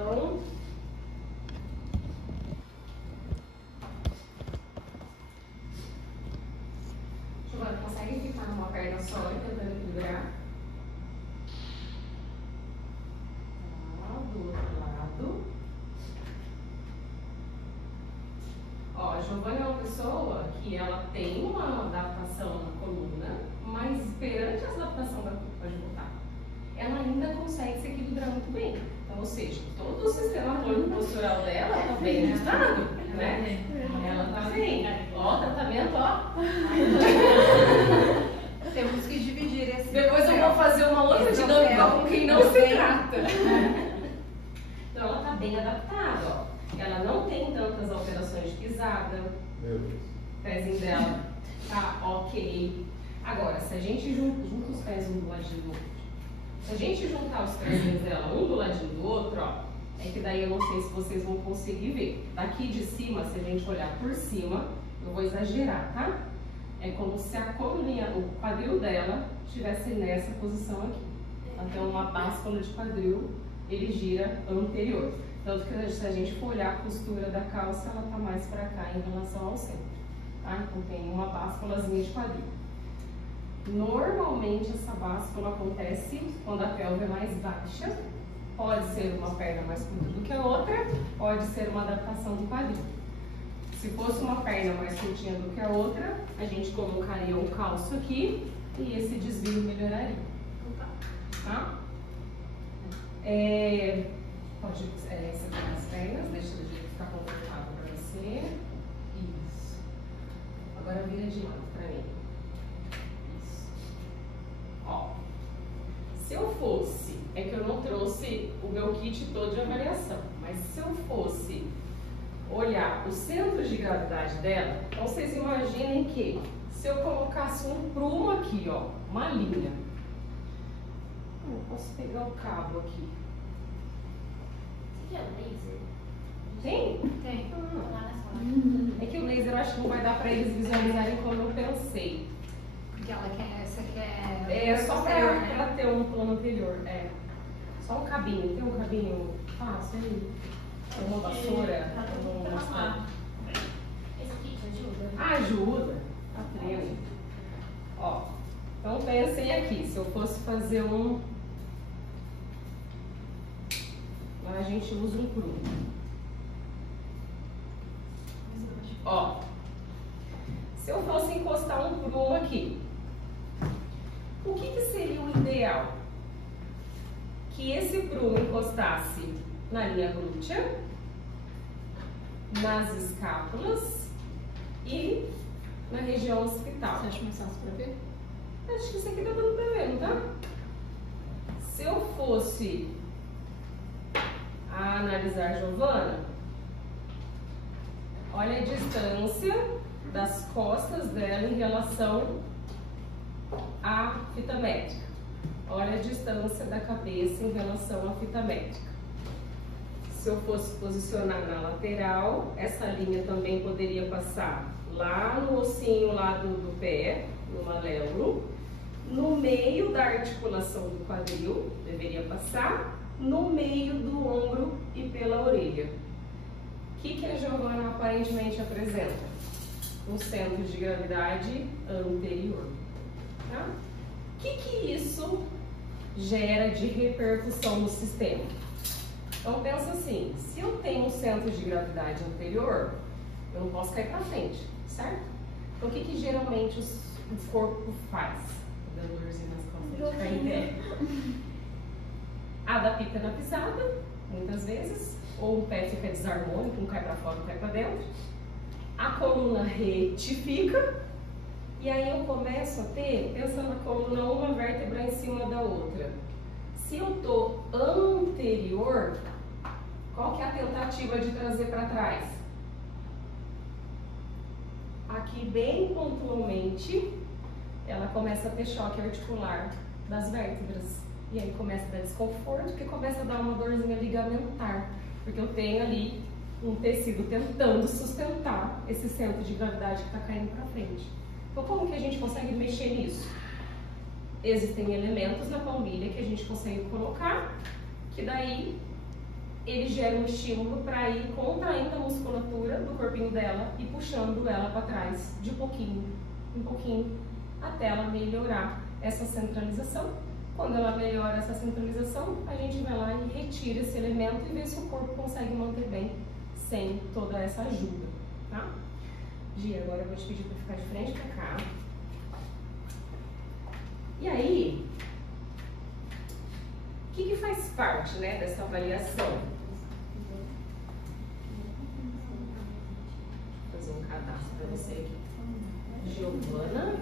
Então, Giovana, consegue ficar numa perna só e tentando equilibrar? Do outro lado. Ó, a Giovana é uma pessoa que ela tem uma adaptação na coluna, mas perante a adaptação da coluna, pode voltar, ela ainda consegue se equilibrar muito bem. Então, ou seja, todo o sistema postural dela está bem ajustado, né? Ela está bem. Ó, tratamento, ó. Temos que dividir esse. Depois eu vou fazer uma outra dinâmica com quem não se trata. Então, ela está bem adaptada, ó. Ela não tem tantas alterações de pisada. O pezinho dela tá ok. Agora, se a gente junta os pés um do ladinho do outro, se a gente juntar os pezinhos dela um do ladinho do outro, ó, é que daí eu não sei se vocês vão conseguir ver. Daqui de cima, se a gente olhar por cima, eu vou exagerar, tá? É como se a coluninha, o quadril dela estivesse nessa posição aqui. Ela tem uma báscula de quadril, ele gira anterior. Tanto que se a gente for olhar a costura da calça, ela tá mais para cá em relação ao centro. Tá? Então tem uma básculazinha de quadril. Normalmente essa báscula acontece quando a pelve é mais baixa. Pode ser uma perna mais curta do que a outra, pode ser uma adaptação do quadril. Se fosse uma perna mais curtinha do que a outra, a gente colocaria um calço aqui e esse desvio melhoraria. Tá? Pode separar as pernas, deixa do jeito que ficar confortável para você. Isso. Agora vira de lado para mim. Isso. Ó. Se eu fosse, é que eu não trouxe o meu kit todo de avaliação, mas se eu fosse olhar o centro de gravidade dela, então vocês imaginem que se eu colocasse um prumo aqui, ó, uma linha. Eu posso pegar o cabo aqui. Você quer laser? Tem? Tem. Lá na sala. É que o laser eu acho que não vai dar para eles visualizarem como eu pensei. Porque ela quer, você quer. É só para ter um plano anterior. É. Só um cabinho. Tem um cabinho fácil aí? Uma vassoura? Esse kit ajuda? Ajuda. Aprende. Ó. Então pensem aqui. Se eu fosse fazer um. A gente usa um prumo. Ó, se eu fosse encostar um prumo aqui, o que seria o ideal? Que esse prumo encostasse na linha glútea, nas escápulas e na região occipital. Você acha mais fácil para ver? Acho que isso aqui tá dando pra ver, não tá? Se eu fosse a analisar Giovana, olha a distância das costas dela em relação à fita métrica. Olha a distância da cabeça em relação à fita métrica. Se eu fosse posicionar na lateral, essa linha também poderia passar lá no ossinho lá do pé, no maléolo, no meio da articulação do quadril, deveria passar, no meio do ombro e pela orelha. O que a Giovana aparentemente apresenta? Um centro de gravidade anterior. Tá? O que isso gera de repercussão no sistema? Então pensa assim, se eu tenho um centro de gravidade anterior, eu não posso cair para frente, certo? Então o que geralmente o corpo faz? Dando dorzinha nas costas, ficar em pé. Adapta na pisada, muitas vezes, ou o pé fica desarmônico, um cai para fora, um cai para dentro. A coluna retifica, e aí eu começo a ter, pensando na coluna, uma vértebra em cima da outra. Se eu estou anterior, qual que é a tentativa de trazer para trás? Aqui, bem pontualmente, ela começa a ter choque articular das vértebras. E aí começa a dar desconforto, porque começa a dar uma dorzinha ligamentar. Porque eu tenho ali um tecido tentando sustentar esse centro de gravidade que está caindo para frente. Então, como que a gente consegue mexer nisso? Existem elementos na palmilha que a gente consegue colocar, que daí ele gera um estímulo para ir contraindo a musculatura do corpinho dela e puxando ela para trás de pouquinho em pouquinho, até ela melhorar essa centralização. Quando ela melhora essa centralização, a gente vai lá e retira esse elemento e vê se o corpo consegue manter bem sem toda essa ajuda, tá? Gia, agora eu vou te pedir para ficar de frente para cá. E aí, o que faz parte, né, dessa avaliação? Vou fazer um cadastro para você aqui. Giovana.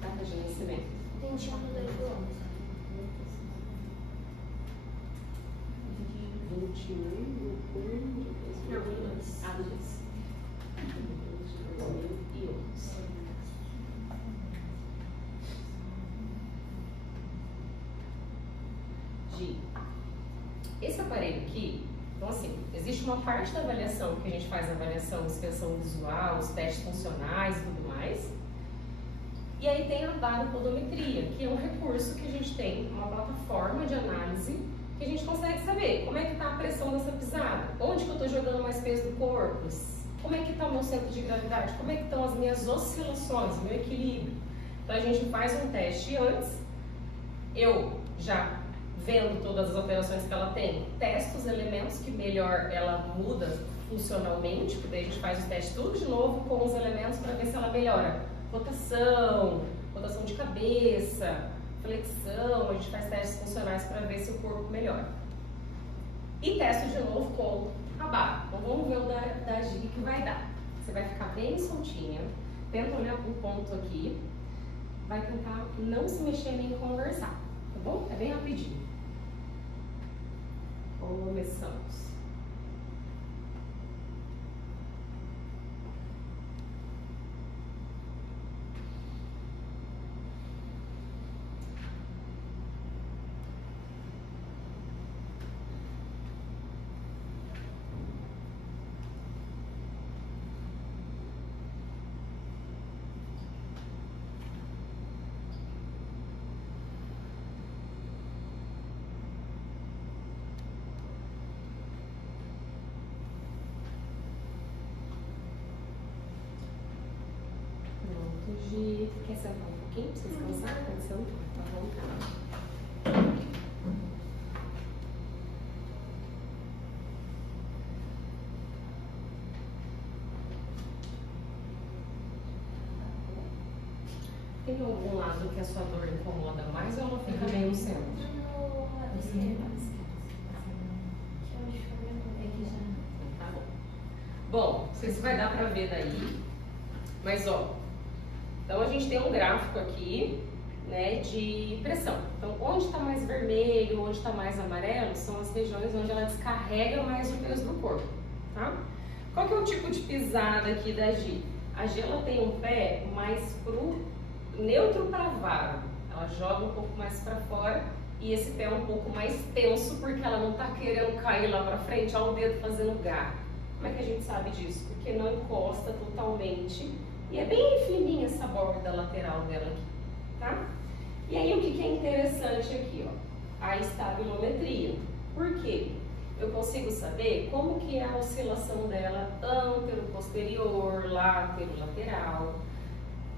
Data de nascimento. 21 de 2 do 11. 21 de 1 de 2011. Ah, 2011. Esse aparelho aqui, então assim, existe uma parte da avaliação que a gente faz a avaliação, inspeção visual, os testes funcionais e tudo mais. E aí tem a baropodometria, que é um recurso que a gente tem, uma plataforma de análise, que a gente consegue saber como é que está a pressão dessa pisada, onde que eu estou jogando mais peso do corpo, como é que está o meu centro de gravidade, como é que estão as minhas oscilações, o meu equilíbrio. Então a gente faz um teste antes, eu já vendo todas as alterações que ela tem, testo os elementos que melhor ela muda funcionalmente, porque daí a gente faz os testes tudo de novo com os elementos para ver se ela melhora rotação, rotação de cabeça, flexão, a gente faz testes funcionais para ver se o corpo melhora. E testo de novo com a barra. Então vamos ver o da Gi que vai dar. Você vai ficar bem soltinha, tenta olhar para o ponto aqui, vai tentar não se mexer nem conversar, tá bom? É bem rapidinho. Começamos. Quer sentar um pouquinho para você descansar? Pode sentar, tá à vontade. Tem algum lado que a sua dor incomoda mais ou ela fica bem no centro? Tá bom. Bom, não sei se vai dar para ver daí, mas ó. Então, a gente tem um gráfico aqui, né, de pressão. Então, onde está mais vermelho, onde está mais amarelo, são as regiões onde ela descarrega mais o peso do corpo, tá? Qual que é o tipo de pisada aqui da Gi? A Gi, ela tem um pé mais pro neutro para varo. Ela joga um pouco mais para fora e esse pé é um pouco mais tenso porque ela não está querendo cair lá para frente, olha o dedo fazendo garra. Como é que a gente sabe disso? Porque não encosta totalmente. E é bem fininha essa borda lateral dela aqui, tá? E aí o que é interessante aqui, ó? A estabilometria. Por quê? Eu consigo saber como que é a oscilação dela antero-posterior, látero-lateral.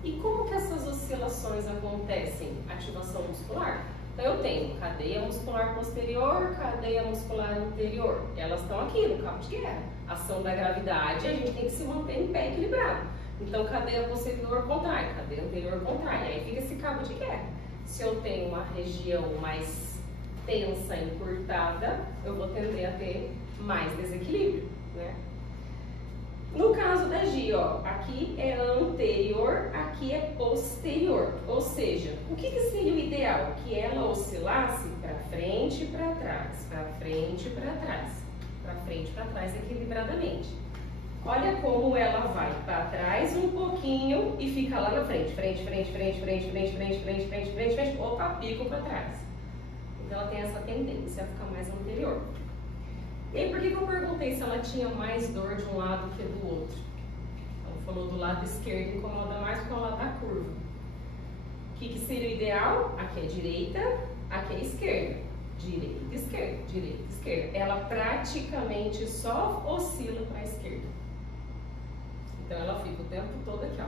E como que essas oscilações acontecem? Ativação muscular. Então eu tenho cadeia muscular posterior, cadeia muscular anterior. Elas estão aqui no cabo de guerra. Ação da gravidade, a gente tem que se manter em pé equilibrado. Então, cadeia posterior contrai, cadeia anterior contrai. Aí fica esse cabo de guerra. Se eu tenho uma região mais tensa, encurtada, eu vou tender a ter mais desequilíbrio, né? No caso da Gi, ó, aqui é anterior, aqui é posterior. Ou seja, o que seria o ideal? Que ela oscilasse para frente e para trás, para frente e para trás, para frente e para trás equilibradamente. Olha como ela vai para trás um pouquinho e fica lá na frente. Frente, frente, frente, frente, frente, frente, frente, frente, frente, frente. Opa, pico para trás. Então ela tem essa tendência a ficar mais anterior. E aí, por que eu perguntei se ela tinha mais dor de um lado que do outro? Ela falou do lado esquerdo incomoda mais porque é o lado da curva. O que seria o ideal? Aqui é direita, aqui é esquerda. Direita, esquerda, direita, esquerda. Ela praticamente só oscila para a esquerda. Então ela fica o tempo todo aqui, ó.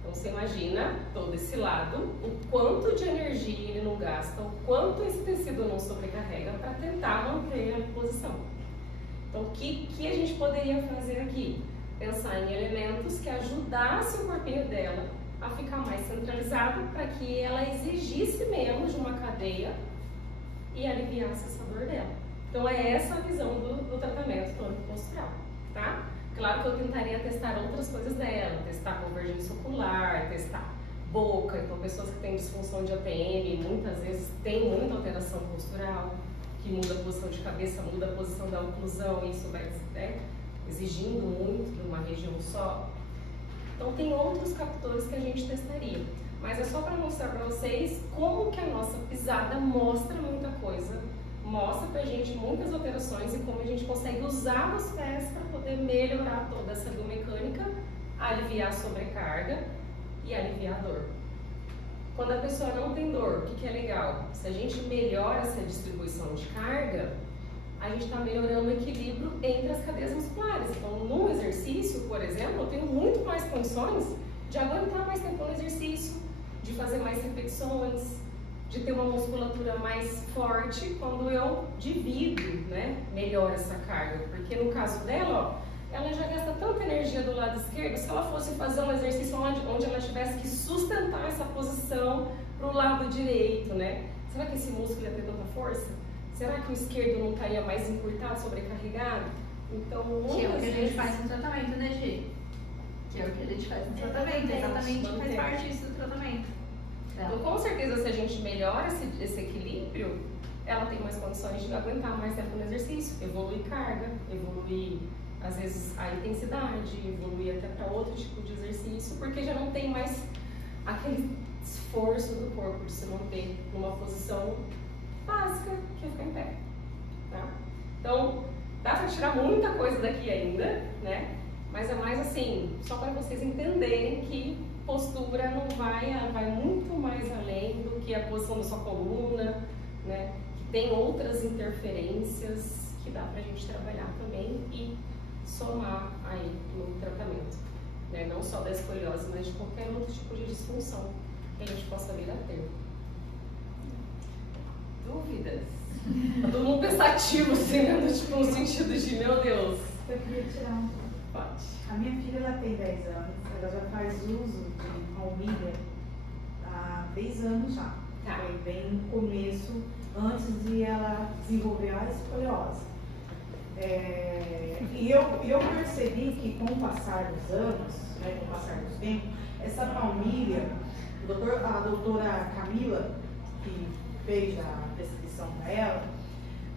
Então você imagina todo esse lado, o quanto de energia ele não gasta, o quanto esse tecido não sobrecarrega para tentar manter a posição. Então o que a gente poderia fazer aqui? Pensar em elementos que ajudassem o corpinho dela a ficar mais centralizado para que ela exigisse menos de uma cadeia e aliviasse essa dor dela. Então é essa a visão do tratamento tônico-postural, tá? Claro que eu tentaria testar outras coisas dela, testar convergência ocular, testar boca. Então pessoas que têm disfunção de ATM muitas vezes têm muita alteração postural, que muda a posição de cabeça, muda a posição da oclusão, e isso vai, né, exigindo muito de uma região só. Então tem outros captores que a gente testaria, mas é só para mostrar para vocês como que a nossa pisada mostra muita coisa, mostra pra gente muitas alterações e como a gente consegue usar os pés para poder melhorar toda essa biomecânica, aliviar a sobrecarga e aliviar a dor. Quando a pessoa não tem dor, o que é legal? Se a gente melhora essa distribuição de carga, a gente está melhorando o equilíbrio entre as cadeias musculares. Então, no exercício, por exemplo, eu tenho muito mais condições de aguentar mais tempo no exercício, de fazer mais repetições, de ter uma musculatura mais forte quando eu divido, né, melhor essa carga. Porque no caso dela, ó, ela já gasta tanta energia do lado esquerdo, se ela fosse fazer um exercício onde ela tivesse que sustentar essa posição para o lado direito, né? Será que esse músculo ia ter tanta força? Será que o esquerdo não estaria mais encurtado, sobrecarregado? Então, que é o que a gente faz no tratamento, né, Gi? Que é o que a gente faz no tratamento, exatamente, faz parte disso do tratamento. Então, com certeza, se a gente melhora esse equilíbrio, ela tem mais condições de aguentar mais tempo no exercício, evoluir carga, evoluir, às vezes, a intensidade, evoluir até para outro tipo de exercício, porque já não tem mais aquele esforço do corpo de se manter numa posição básica, que é ficar em pé, tá? Então, dá para tirar muita coisa daqui ainda, né? Mas é mais assim, só para vocês entenderem que postura não vai muito mais além do que a posição da sua coluna, né? Que tem outras interferências que dá pra gente trabalhar também e somar aí no tratamento, né? Não só da escoliose, mas de qualquer outro tipo de disfunção que a gente possa vir a ter. Dúvidas? Tá todo mundo pensativo, assim, né? Tipo, no sentido de, meu Deus. Eu queria tirar um. Pode. A minha filha, ela tem 10 anos, ela já faz uso de palmilha há 3 anos já. Tá. Foi bem no começo, antes de ela desenvolver a escoliose. E eu percebi que com o passar dos anos, né, com o passar dos tempos, essa palmilha, a doutora Camila, que fez a prescrição para ela,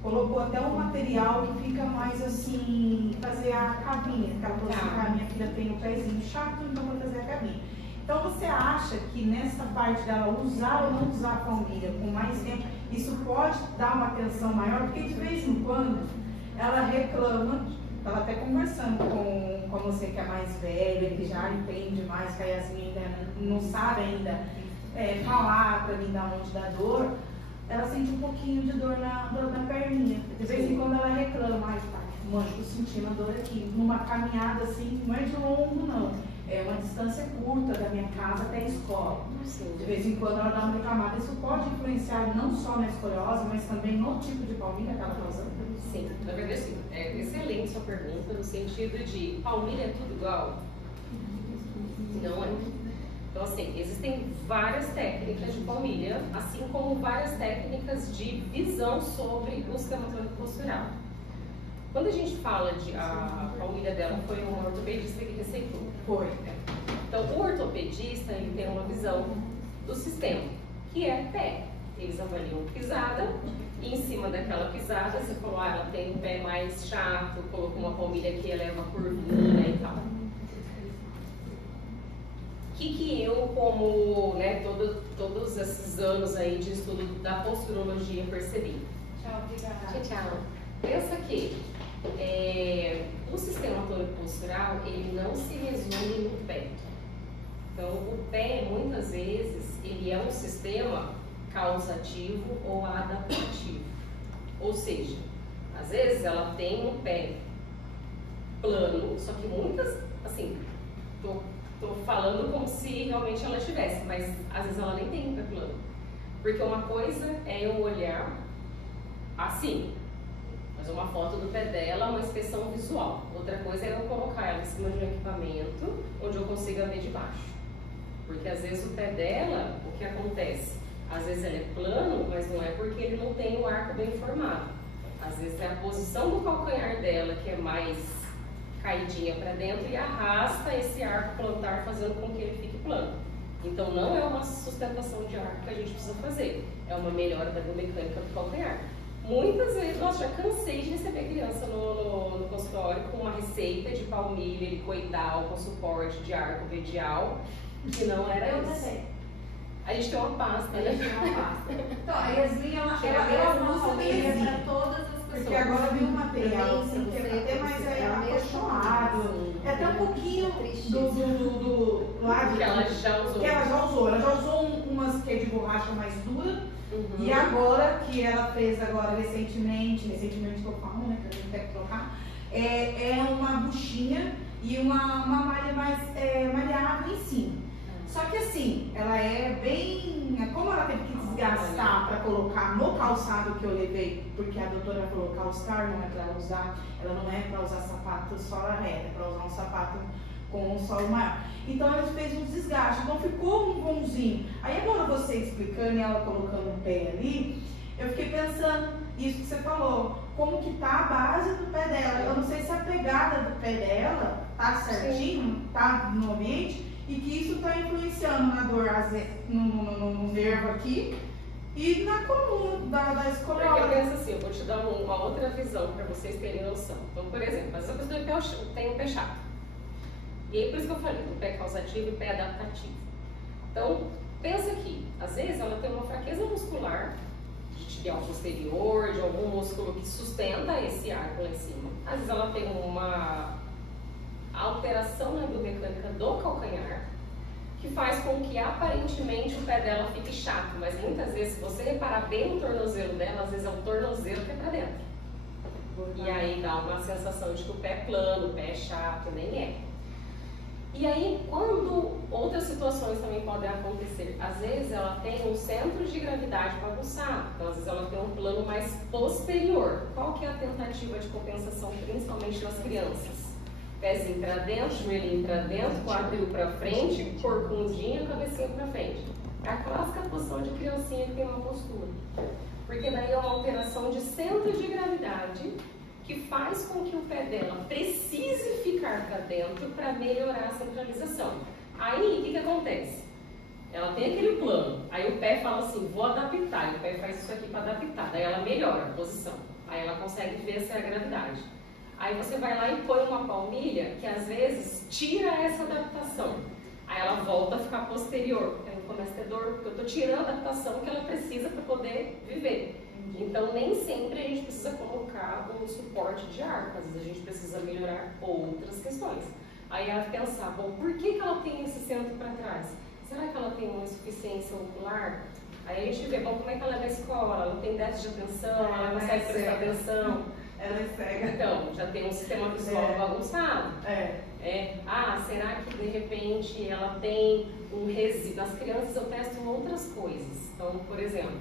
colocou até um material que fica mais assim, fazer a cabinha, porque ela falou assim, a minha filha tem um pezinho chato, então vou fazer a cabinha. Então você acha que nessa parte dela usar ou não usar a palmilha com mais tempo, isso pode dar uma atenção maior? Porque de vez em quando ela reclama, estava até conversando com você que é mais velha, que já entende mais, que a Yasmin ainda não sabe ainda falar para mim da onde dá dor. Ela sente um pouquinho de dor na perninha. De vez em quando ela reclama, ai pai, mãe, tô sentindo a dor aqui. Numa caminhada assim, não é de longo não. É uma distância curta da minha casa até a escola. De vez em quando ela dá uma reclamada. Isso pode influenciar não só na escoliose, mas também no tipo de palmilha que ela está usando? Sim, na verdade sim. É excelente sua pergunta no sentido de palmilha é tudo igual? Não é. Então, assim, existem várias técnicas de palmilha, assim como várias técnicas de visão sobre o sistema tônico postural. Quando a gente fala de a palmilha dela, foi um ortopedista que receitou. Foi. Então, o ortopedista, ele tem uma visão do sistema, que é pé. Eles avaliam pisada, e em cima daquela pisada, você falou, ela tem um pé mais chato, colocou uma palmilha que eleva a curvinha e tal. O que eu, como, né, todos esses anos aí de estudo da posturologia, percebi? Tchau, obrigada. Tchau. Pensa que o sistema tônico postural, ele não se resume no pé. Então, o pé, muitas vezes, ele é um sistema causativo ou adaptativo. Ou seja, às vezes ela tem um pé plano, só que muitas, assim, tô falando como se realmente ela tivesse, mas às vezes ela nem tem um pé plano. Porque uma coisa é eu olhar assim, fazer uma foto do pé dela, uma inspeção visual. Outra coisa é eu colocar ela em cima de um equipamento onde eu consiga ver de baixo. Porque às vezes o pé dela, o que acontece? Às vezes ele é plano, mas não é porque ele não tem o arco bem formado. Às vezes é a posição do calcanhar dela que é mais caidinha para dentro e arrasta esse arco plantar, fazendo com que ele fique plano. Então não é uma sustentação de arco que a gente precisa fazer, é uma melhora da biomecânica do calcanhar. Muitas vezes, nossa, já cansei de receber criança no consultório com uma receita de palmilha, helicoidal, com suporte de arco medial, que não era isso. A gente tem uma pasta, né? Então, a Yasmin, ela usa bem para todas as pessoas. Porque agora viu um material assim, que é até mais acolchoado. É até um pouquinho do lado que ela já usou. Que ela já usou. Ela já usou umas que é de borracha mais dura. E agora, que ela fez agora recentemente que eu falo, né? Que a gente tem que trocar, é uma buchinha e uma malha mais maleável em cima. Só que assim, ela é bem. Como ela teve que desgastar para colocar no calçado que eu levei, porque a doutora falou calçar não é para usar, ela não é para usar sapato sola reta, é para usar um sapato com um solo maior. Então ela fez um desgaste, então ficou um bonzinho. Aí agora você explicando e ela colocando o pé ali, eu fiquei pensando, isso que você falou, como que tá a base do pé dela. Eu não sei se a pegada do pé dela tá certinho, tá no ambiente, e que isso está influenciando na dor, no nervo aqui e na coluna da escoliose. Porque pensa assim, eu vou te dar uma outra visão para vocês terem noção. Então, por exemplo, às vezes a pessoa tem um pé chato. E aí, por isso que eu falei, do pé causativo e pé adaptativo. Então, pensa aqui, às vezes ela tem uma fraqueza muscular, de tibial posterior, de algum músculo que sustenta esse arco lá em cima. Às vezes ela tem uma alteração na biomecânica do calcanhar, que faz com que aparentemente o pé dela fique chato, mas muitas vezes, se você reparar bem no tornozelo dela, às vezes é o tornozelo que é pra dentro. E aí dá uma sensação de que o pé é plano, o pé é chato, nem é. E aí, quando outras situações também podem acontecer, às vezes ela tem um centro de gravidade bagunçado, então às vezes ela tem um plano mais posterior. Qual que é a tentativa de compensação, principalmente nas crianças? Pezinho para dentro, joelhinho para dentro, quadril para frente, corcundinha, cabecinha para frente. É a clássica posição de criancinha que tem uma postura. Porque daí é uma alteração de centro de gravidade que faz com que o pé dela precise ficar para dentro para melhorar a centralização. Aí, o que acontece? Ela tem aquele plano, aí o pé fala assim, vou adaptar, e o pé faz isso aqui para adaptar, daí ela melhora a posição, aí ela consegue ver essa gravidade. Aí você vai lá e põe uma palmilha que às vezes tira essa adaptação. Aí ela volta a ficar posterior, porque aí começa a ter dor, porque eu estou tirando a adaptação que ela precisa para poder viver. Então nem sempre a gente precisa colocar um suporte de arco, às vezes a gente precisa melhorar outras questões. Aí ela pensar, bom, por que ela tem esse centro para trás? Será que ela tem uma insuficiência ocular? Aí a gente vê, bom, como é que ela é na escola? Ela não tem déficit de atenção, ela consegue prestar atenção. Ela é cega. Então, já tem um sistema visual bagunçado. Será que de repente ela tem um resíduo? Nas crianças eu testo outras coisas. Então, por exemplo,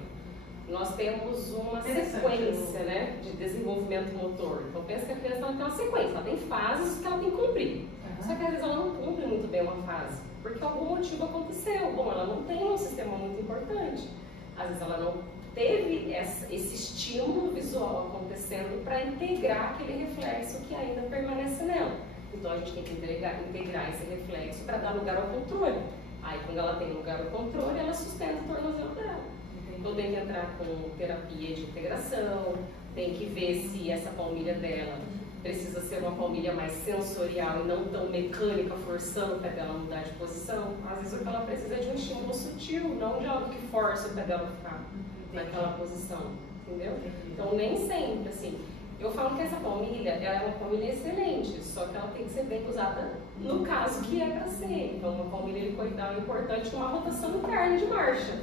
nós temos uma sequência, né, de desenvolvimento motor. Então, pensa que a criança ela tem uma sequência, ela tem fases que ela tem que cumprir. Só que às vezes ela não cumpre muito bem uma fase, porque algum motivo aconteceu. Bom, ela não tem um sistema muito importante. Às vezes ela não teve esse estímulo visual acontecendo para integrar aquele reflexo que ainda permanece nela. Então a gente tem que integrar esse reflexo para dar lugar ao controle. Aí quando ela tem lugar ao controle, ela sustenta o tornozelo dela. Então tem que entrar com terapia de integração, tem que ver se essa palmilha dela precisa ser uma palmilha mais sensorial e não tão mecânica, forçando o pé dela a mudar de posição. Às vezes o que ela precisa é de um estímulo sutil, não de algo que força o pé dela a ficar naquela posição, entendeu? Então nem sempre, assim, Eu falo que essa palmilha, ela é uma palmilha excelente, só que ela tem que ser bem usada no caso que é para ser. Então, uma palmilha helicoidal é importante numa rotação interna de marcha,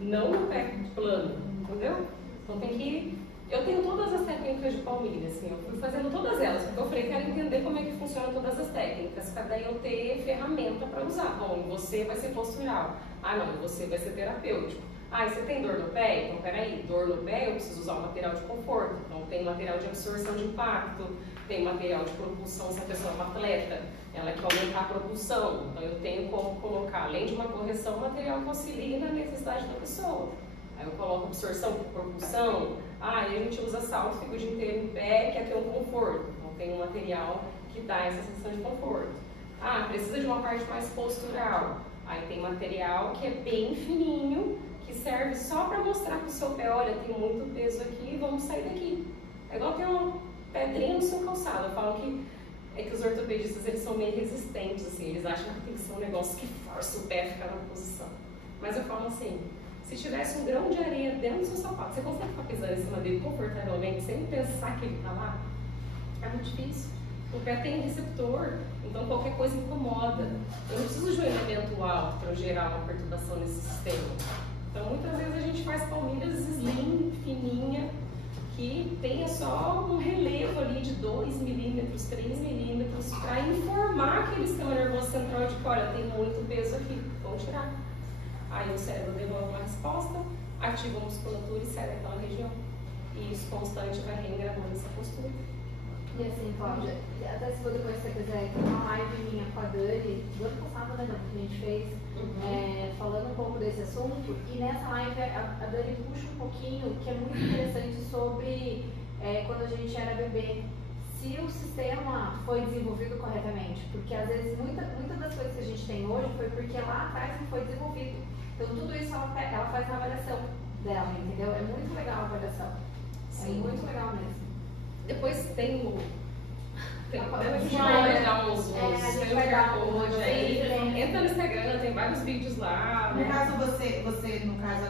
não no pé plano, entendeu? Então, tem que... Eu tenho todas as técnicas de palmilha, assim, eu fui fazendo todas elas, porque eu falei, quero entender como é que funcionam todas as técnicas, para daí eu ter ferramenta para usar. Bom, você vai ser postural. Ah, não, você vai ser terapêutico. Ah, e você tem dor no pé? Então, peraí, dor no pé eu preciso usar um material de conforto. Então, tem material de absorção de impacto, tem material de propulsão, se a pessoa é uma atleta, ela quer aumentar a propulsão. Então, eu tenho como colocar, além de uma correção, um material que auxilie na necessidade da pessoa. Aí eu coloco absorção, propulsão. Ah, e a gente usa salto, fica o dia inteiro em pé, quer ter um conforto. Então, tem um material que dá essa sensação de conforto. Ah, precisa de uma parte mais postural. Aí tem material que é bem fininho, que serve só para mostrar para o seu pé, olha, tem muito peso aqui, vamos sair daqui. É igual ter uma pedrinha no seu calçado. Eu falo que os ortopedistas, eles são meio resistentes, assim, eles acham que tem que ser um negócio que força o pé a ficar na posição. Mas eu falo assim, se tivesse um grão de areia dentro do seu sapato, você consegue ficar pisando em cima dele confortavelmente, sem pensar que ele está lá? É muito difícil. O pé tem receptor, então qualquer coisa incomoda. Eu não preciso de um elemento alto para gerar uma perturbação nesse sistema. Então, muitas vezes a gente faz palmilhas slim, fininha, que tenha só um relevo ali de 2 milímetros, 3 milímetros, para informar aquele sistema nervoso central de que, olha, tem muito peso aqui, vamos tirar. Aí o cérebro devolve uma resposta, ativa a musculatura e sai daquela região. E isso constante vai reengravando essa postura. E assim, Cláudia, até se depois você quiser, tem uma live minha com a Dani, do ano passado, né, que a gente fez, falando um pouco desse assunto, e nessa live a Dani puxa um pouquinho, que é muito interessante, sobre quando a gente era bebê, se o sistema foi desenvolvido corretamente, porque às vezes muitas das coisas que a gente tem hoje foi porque lá atrás não foi desenvolvido. Então tudo isso ela faz na avaliação dela, entendeu? É muito legal a avaliação. Sim. É muito legal mesmo. Depois tem o... a gente vai dar uns code aí. Entra no Instagram, tem vários vídeos lá. No caso, você no caso,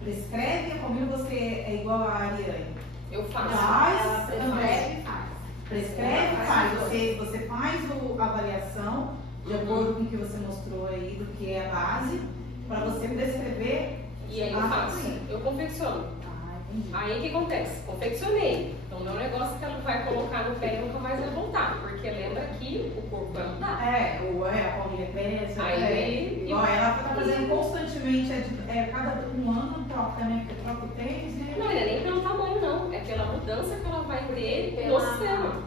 prescreve a palmilha, você é igual a Ariane? Eu faço. Prescreve, faz. Você faz a avaliação de acordo com o que você mostrou aí, do que é a base, para você prescrever. E aí eu faço. Eu confecciono. Aí o que acontece? Confeccionei. Então não é um negócio que ela vai colocar no pé e nunca mais vai voltar, porque lembra que o corpo vai mudar. A palmilha cresce. Igual ela está fazendo constantemente, cada um ano troca, né? Porque troca o tênis, né? Não, não é nem pelo tamanho, não. É pela mudança que ela vai ter no sistema.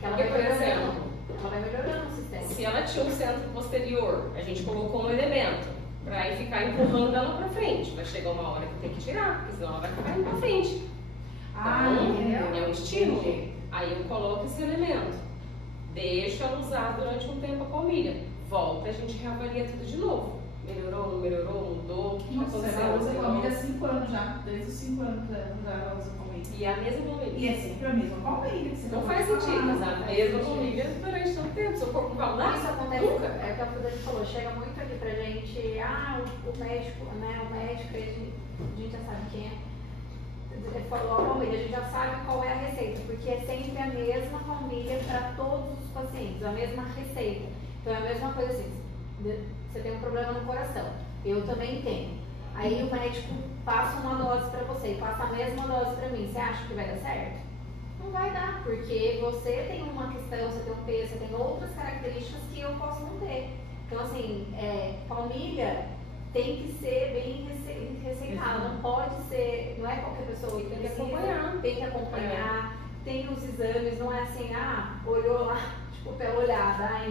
Porque, por exemplo, ela vai melhorando o sistema. Se ela tinha um centro posterior, a gente colocou um elemento para ir ficar empurrando ela para frente. Vai chegar uma hora que tem que tirar, porque senão ela vai ficar indo para frente. Então, é um estímulo. Aí eu coloco esse elemento. Deixo ela usar durante um tempo a palmilha. Volta, a gente reavalia tudo de novo. Melhorou, não melhorou, mudou, o que aconteceu? Ela usa palmilha há 5 anos já. Desde os 5 anos ela usa palmilha. E é a mesma palmilha. E é sempre a mesma palmilha. Não faz sentido usar a mesma palmilha durante tanto tempo. Seu corpo vai mudar? Isso acontece, é o que a Fudani falou, chega muito aqui pra gente, o médico, né, a gente já sabe quem é. Ele falou a palmilha, a gente já sabe qual é a receita, porque é sempre a mesma palmilha para todos os pacientes, a mesma receita. Então é a mesma coisa assim, você tem um problema no coração, eu também tenho. Aí o médico passa uma dose para você e passa a mesma dose para mim, você acha que vai dar certo? Não vai dar, porque você tem uma questão, você tem um peso, você tem outras características que eu posso não ter. Então assim, palmilha tem que ser bem receitada, não pode ser, não é qualquer pessoa que precisa, tem que acompanhar, tem os exames, não é assim, olhou lá, tipo pela olhada,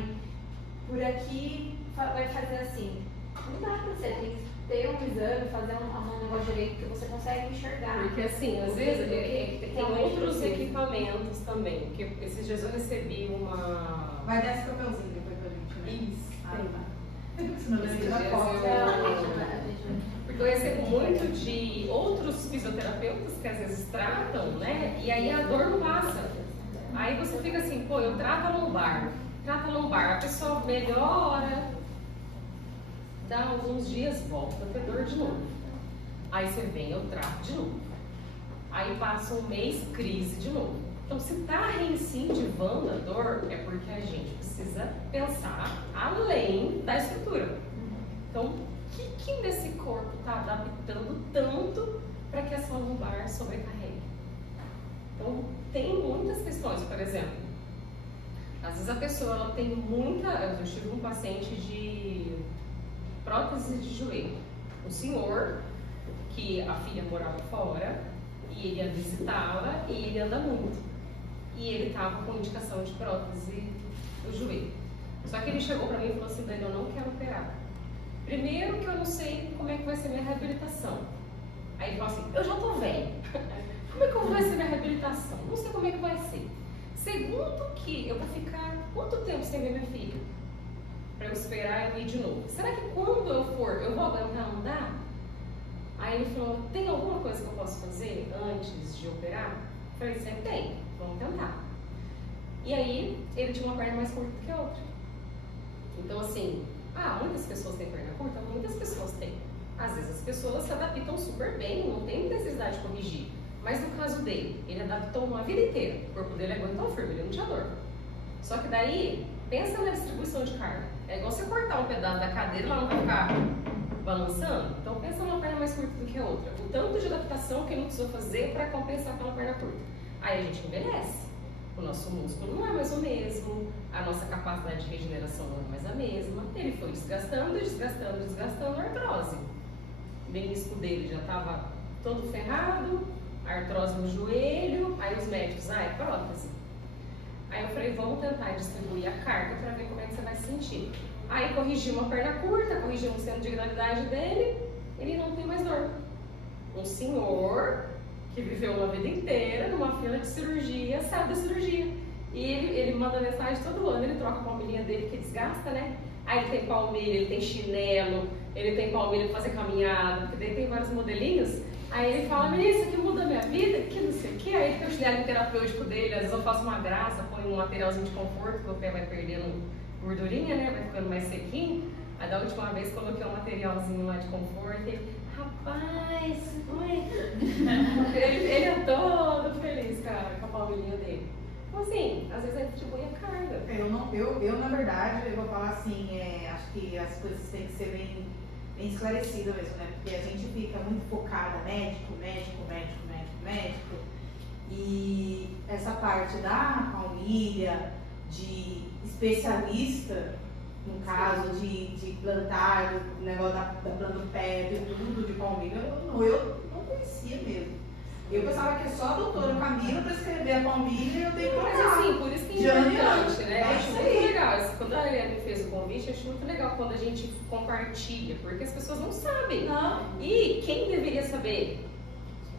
por aqui vai fazer assim. Não dá pra você, tem que ter um exame, fazer um negócio direito que você consegue enxergar. Porque assim, às vezes tem outros equipamentos também, porque esses dias eu recebi uma... Vai dar esse papelzinho depois pra gente, né? Isso, porque eu recebo muito de outros fisioterapeutas que às vezes tratam, né? E aí a dor não passa. Aí você fica assim, pô, eu trato a lombar, a pessoa melhora, dá alguns dias, volta a ter dor de novo. Aí você vem, eu trato de novo. Aí passa um mês, crise de novo. Então, se está reincidivando a dor, é porque a gente precisa pensar além da estrutura. Então, o que nesse corpo está adaptando tanto para que essa lombar sobrecarregue? Então, tem muitas questões. Por exemplo, às vezes a pessoa ela tem muita... Eu tive um paciente de prótese de joelho. Um senhor que a filha morava fora e ele a visitava e ele anda muito. E ele estava com indicação de prótese do joelho. Só que ele chegou para mim e falou assim: Dani, eu não quero operar. Primeiro que eu não sei como é que vai ser minha reabilitação. Aí ele falou assim: eu já tô velho. Como é que vai ser minha reabilitação? Não sei como é que vai ser. Segundo que eu vou ficar quanto tempo sem ver minha filha? Para eu esperar eu ir de novo. Será que quando eu for, eu vou aguentar andar? Aí ele falou: tem alguma coisa que eu posso fazer antes de operar? Eu falei: sempre tem, vamos tentar. E aí, ele tinha uma perna mais curta do que a outra. Então assim, muitas pessoas têm perna curta? Muitas pessoas têm. Às vezes as pessoas se adaptam super bem, não tem necessidade de corrigir. Mas no caso dele, ele adaptou uma vida inteira. O corpo dele aguentou firme, ele não tinha dor. Só que daí, pensa na distribuição de carga. É igual você cortar um pedaço da cadeira, ela não vai ficar balançando. Então pensa numa perna mais curta do que a outra. O tanto de adaptação que ele precisou fazer para compensar aquela perna curta. Aí a gente envelhece. O nosso músculo não é mais o mesmo, a nossa capacidade de regeneração não é mais a mesma. Ele foi desgastando, a artrose. O menisco dele já estava todo ferrado, a artrose no joelho, aí os médicos, é prótese. Aí eu falei: vamos tentar distribuir a carga para ver como é que você vai se sentir. Aí corrigimos a perna curta, corrigimos o centro de gravidade dele, ele não tem mais dor. Um senhor que viveu uma vida inteira numa fila de cirurgia, sabe da cirurgia. E ele manda mensagem todo ano, ele troca a palmilha dele que desgasta, né? Aí ele tem palmilha, ele tem chinelo, ele tem palmilha para fazer caminhada, porque daí tem vários modelinhos. Aí ele fala: menina, isso aqui muda a minha vida, que não sei o que. Aí ele tem o chinelo terapêutico dele, às vezes eu faço uma graça, põe um materialzinho de conforto, porque o pé vai perdendo gordurinha, né? Vai ficando mais sequinho. Aí da última vez coloquei um materialzinho lá de conforto e ele: rapaz, ele é todo feliz, cara, com a palmilhinha dele. Então assim, às vezes a gente distribui a carga. Eu na verdade, eu vou falar assim, acho que as coisas têm que ser bem esclarecidas mesmo, né? Porque a gente fica muito focada, médico. E essa parte da palmilha, de especialista, no caso de plantar, o negócio da planta do pé, de tudo de palmilha, eu não conhecia mesmo. Eu pensava que é só a doutora Camila para escrever a palmilha e eu tenho que Mas colocar. assim, por isso que é importante, né? Eu acho muito legal. Quando a Ariane me fez o convite, eu acho muito legal quando a gente compartilha, porque as pessoas não sabem. Não. E quem deveria saber?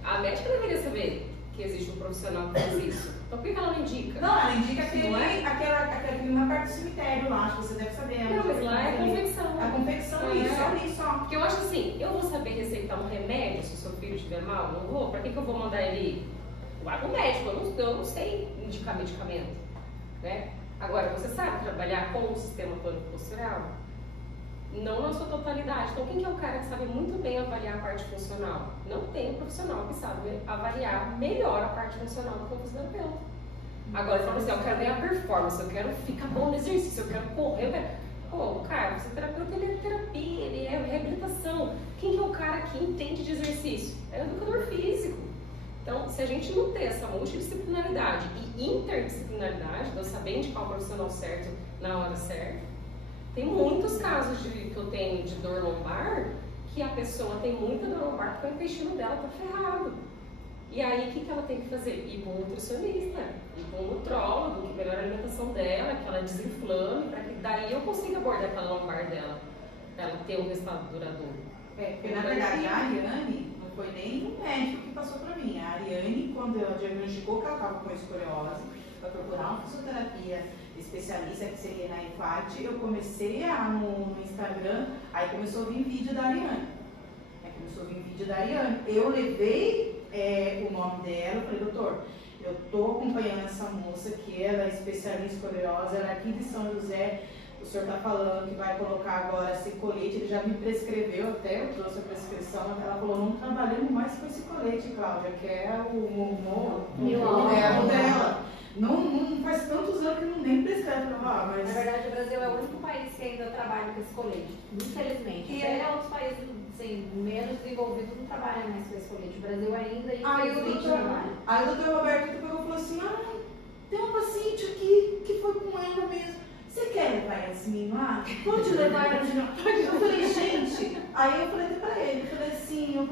A médica deveria saber que existe um profissional que faz isso. Então por que ela não indica? Não, ela indica é? aquele na parte do cemitério lá, acho que você deve saber. Não, mas lá é confecção. A confecção, isso, ali só. Porque eu acho assim, eu vou saber receitar um remédio se o seu filho estiver mal? Não vou? Pra que eu vou mandar ele lá no médico? Eu não sei indicar medicamento, né? Agora, você sabe trabalhar com o sistema tônico postural? Não na sua totalidade. Então, quem que é o cara que sabe muito bem avaliar a parte funcional? Não tem um profissional que sabe avaliar melhor a parte funcional do que o fisioterapeuta. Agora, fala assim, eu quero ganhar performance, eu quero ficar bom no exercício, eu quero correr, eu quero... Pô, cara, o fisioterapeuta, ele é terapia, ele é reabilitação. Quem que é o cara que entende de exercício? É o educador físico. Então, se a gente não ter essa multidisciplinaridade e interdisciplinaridade, de eu saber indicar o profissional certo na hora certa, tem muitos casos que eu tenho de dor lombar, que a pessoa tem muita dor lombar porque o intestino dela tá ferrado. E aí, o que ela tem que fazer? Ir com um nutricionista, ir com um nutrólogo, que melhora a alimentação dela, que ela desinflame, para que daí eu consiga abordar aquela lombar dela, para ela ter um resultado duradouro. Porque na verdade a Ariane não foi nem o médico que passou para mim. A Ariane, quando ela diagnosticou que ela estava com escoliose, para procurar uma fisioterapia especialista, que seria na IFAT, eu comecei no Instagram, aí começou a vir vídeo da Ariane. Eu levei o nome dela, eu falei: doutor, eu estou acompanhando essa moça que ela é especialista em escoliose, ela é aqui de São José, o senhor está falando que vai colocar agora esse colete, ele já me prescreveu até, eu trouxe a prescrição, ela falou, não trabalhamos mais com esse colete, Cláudia, que é o dela. Não faz tantos anos que não nem prescreve, mas... Na verdade, o Brasil é o único país que ainda trabalha com esse colete, infelizmente. E até outros países assim, menos desenvolvidos não trabalham mais com esse colete. O Brasil ainda, Aí infelizmente, trabalha. Aí o doutor Roberto pegou e falou assim, tem uma paciente aqui que foi com ela mesmo. Você quer levar a Yasmin lá? Pode levar ela de novo? Eu falei, gente, aí eu falei até pra ele, eu falei assim, eu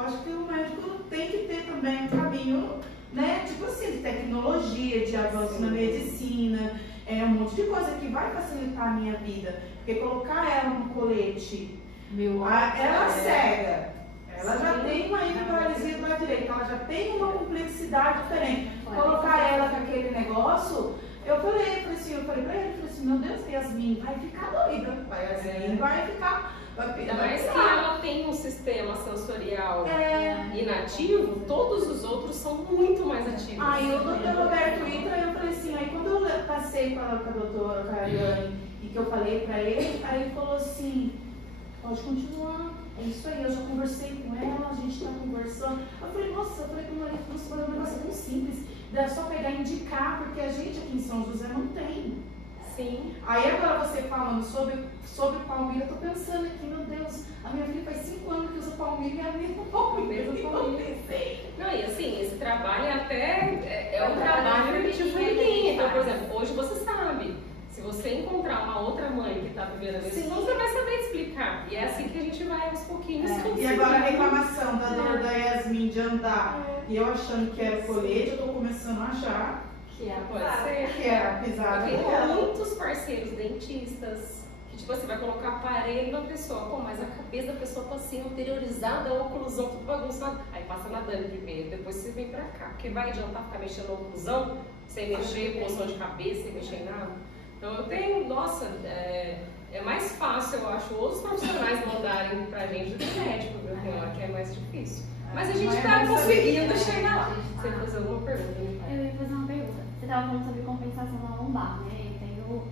acho que o médico tem que ter também um caminho, né? Tipo assim, de tecnologia, de avanço na medicina, um monte de coisa que vai facilitar a minha vida. Porque colocar ela no colete, ela cega. Ela já tem uma hiperparalisia do lado direito, ela já tem uma complexidade diferente. Colocar ela com aquele negócio, eu falei pra ele, falei assim, meu Deus, Yasmin vai ficar doida. A Yasmin vai ficar. Ainda mais que ela tem um sistema sensorial inativo, todos os outros são muito mais ativos. Aí o doutor Roberto entra e eu falei assim, aí quando eu passei com a doutora Cariane e que eu falei pra ele, aí ele falou assim, pode continuar, é isso aí, eu já conversei com ela, a gente tá conversando. Eu falei, nossa, eu falei com o marido, nossa, mas é um negócio tão simples, é só pegar e indicar, porque a gente aqui em São José não tem. Sim. Aí agora você falando sobre palmilha, eu tô pensando aqui, meu Deus, a minha filha faz 5 anos que usa palmilha e é a mesma palmilha. Não, e assim, esse trabalho é um trabalho de formiguinha. Então, por exemplo, hoje você sabe, se você encontrar uma outra mãe que está vivendo a mesma coisa, você vai saber explicar. E é assim que a gente vai aos pouquinhos. E agora a reclamação da dor da Yasmin de andar, e eu achando que era colete, eu tô começando a achar que pode ser. Que é a pisada Tem dela. muitos parceiros dentistas que, tipo assim, vai colocar aparelho na pessoa. Pô, mas a cabeça da pessoa tá assim, anteriorizada, a oclusão, tudo bagunçado. Aí passa na Dani primeiro, depois você vem pra cá. Porque vai adiantar ficar mexendo na oclusão, sem mexer, posição de cabeça, sem mexer em nada. Então eu tenho, nossa, é mais fácil, eu acho, outros profissionais mandarem pra gente do que médico, viu? Tem hora que é mais difícil. Mas a gente tá conseguindo chegar lá. Você vai fazer alguma pergunta, né? Eu ia fazer uma pergunta. Você estava falando sobre compensação na lombar, né? Eu tenho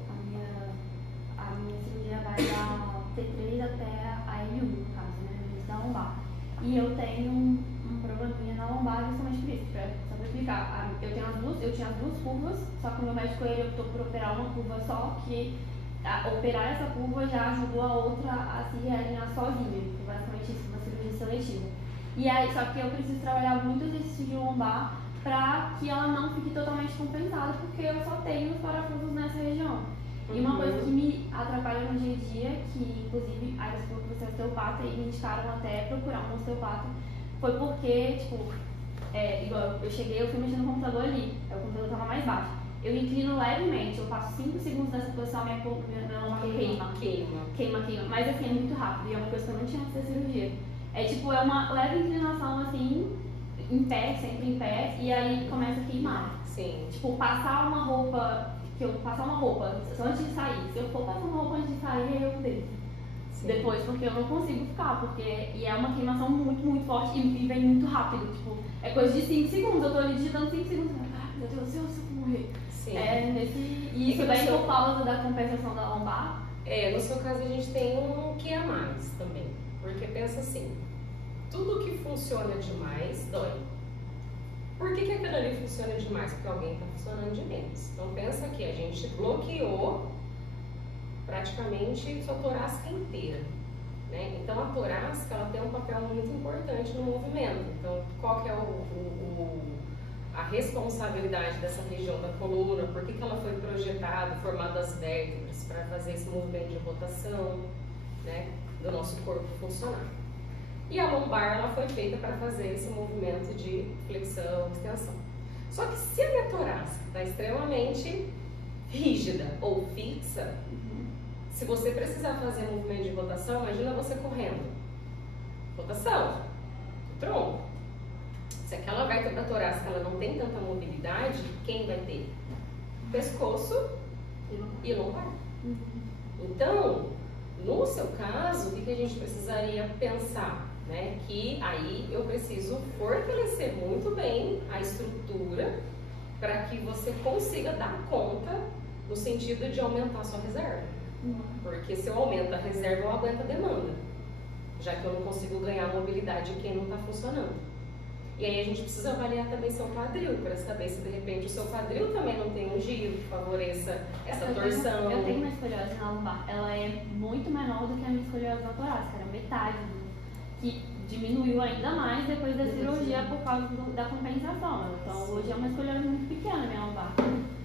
a minha cirurgia vai da T3 até a L1, no caso, né? No início da lombar. E eu tenho um probleminha na lombar justamente por isso, só pra explicar. Eu tinha as duas curvas, só que o meu médico ele optou por operar uma curva só, que operar essa curva já ajudou a outra a se realinhar sozinha. Foi basicamente isso, uma cirurgia seletiva. E aí, só que eu preciso trabalhar muito exercício de lombar para que ela não fique totalmente compensada, porque eu só tenho os parafusos nessa região. E uma coisa que me atrapalha no dia a dia, que inclusive aí você falou que você é osteopata e me indicaram até procurar um osteopata, foi porque, tipo, igual eu cheguei, eu fui mexendo no computador ali, o computador estava mais baixo. Eu inclino levemente, eu passo 5 segundos nessa posição, minha lombar queima. Mas assim, é muito rápido e é uma coisa que eu não tinha antes da cirurgia. É uma leve inclinação assim, em pé, sempre em pé, e aí começa a queimar. Sim. Tipo, passar uma roupa, só antes de sair. Se eu for passar uma roupa antes de sair, eu deito. Depois, porque eu não consigo ficar, e é uma queimação muito, muito forte e vem muito rápido. Tipo, é coisa de 5 segundos, eu tô ali digitando 5 segundos, meu Deus do céu, se eu morrer. Sim. E isso daí por causa da compensação da lombar? No seu caso a gente tem um que é mais também. Porque pensa assim, tudo que funciona demais dói. Por que aquilo ali funciona demais? Porque alguém está funcionando de menos. Então pensa que a gente bloqueou praticamente sua torácica inteira. Né? Então a torácica ela tem um papel muito importante no movimento. Então qual que é a responsabilidade dessa região da coluna? Por que ela foi projetada, formada as vértebras para fazer esse movimento de rotação, né, do nosso corpo funcionar? E a lombar ela foi feita para fazer esse movimento de flexão, extensão. Só que se a minha torácica está extremamente rígida ou fixa, se você precisar fazer movimento de rotação, imagina você correndo. Rotação, tronco. Se aquela vértebra torácica ela não tem tanta mobilidade, quem vai ter? Pescoço e lombar. Então, no seu caso, o que a gente precisaria pensar? Né? Que aí eu preciso fortalecer muito bem a estrutura para que você consiga dar conta no sentido de aumentar a sua reserva. Porque se eu aumento a reserva, eu aguento a demanda, já que eu não consigo ganhar mobilidade de quem não está funcionando. E aí a gente precisa avaliar também seu quadril, para saber se de repente o seu quadril também não tem um giro que favoreça essa torção. Eu tenho uma escoliose na lombar, ela é muito menor do que a minha escoliose na torácica, era metade, que diminuiu ainda mais depois da cirurgia por causa da compensação. Então hoje é uma escoliose muito pequena a minha lombar,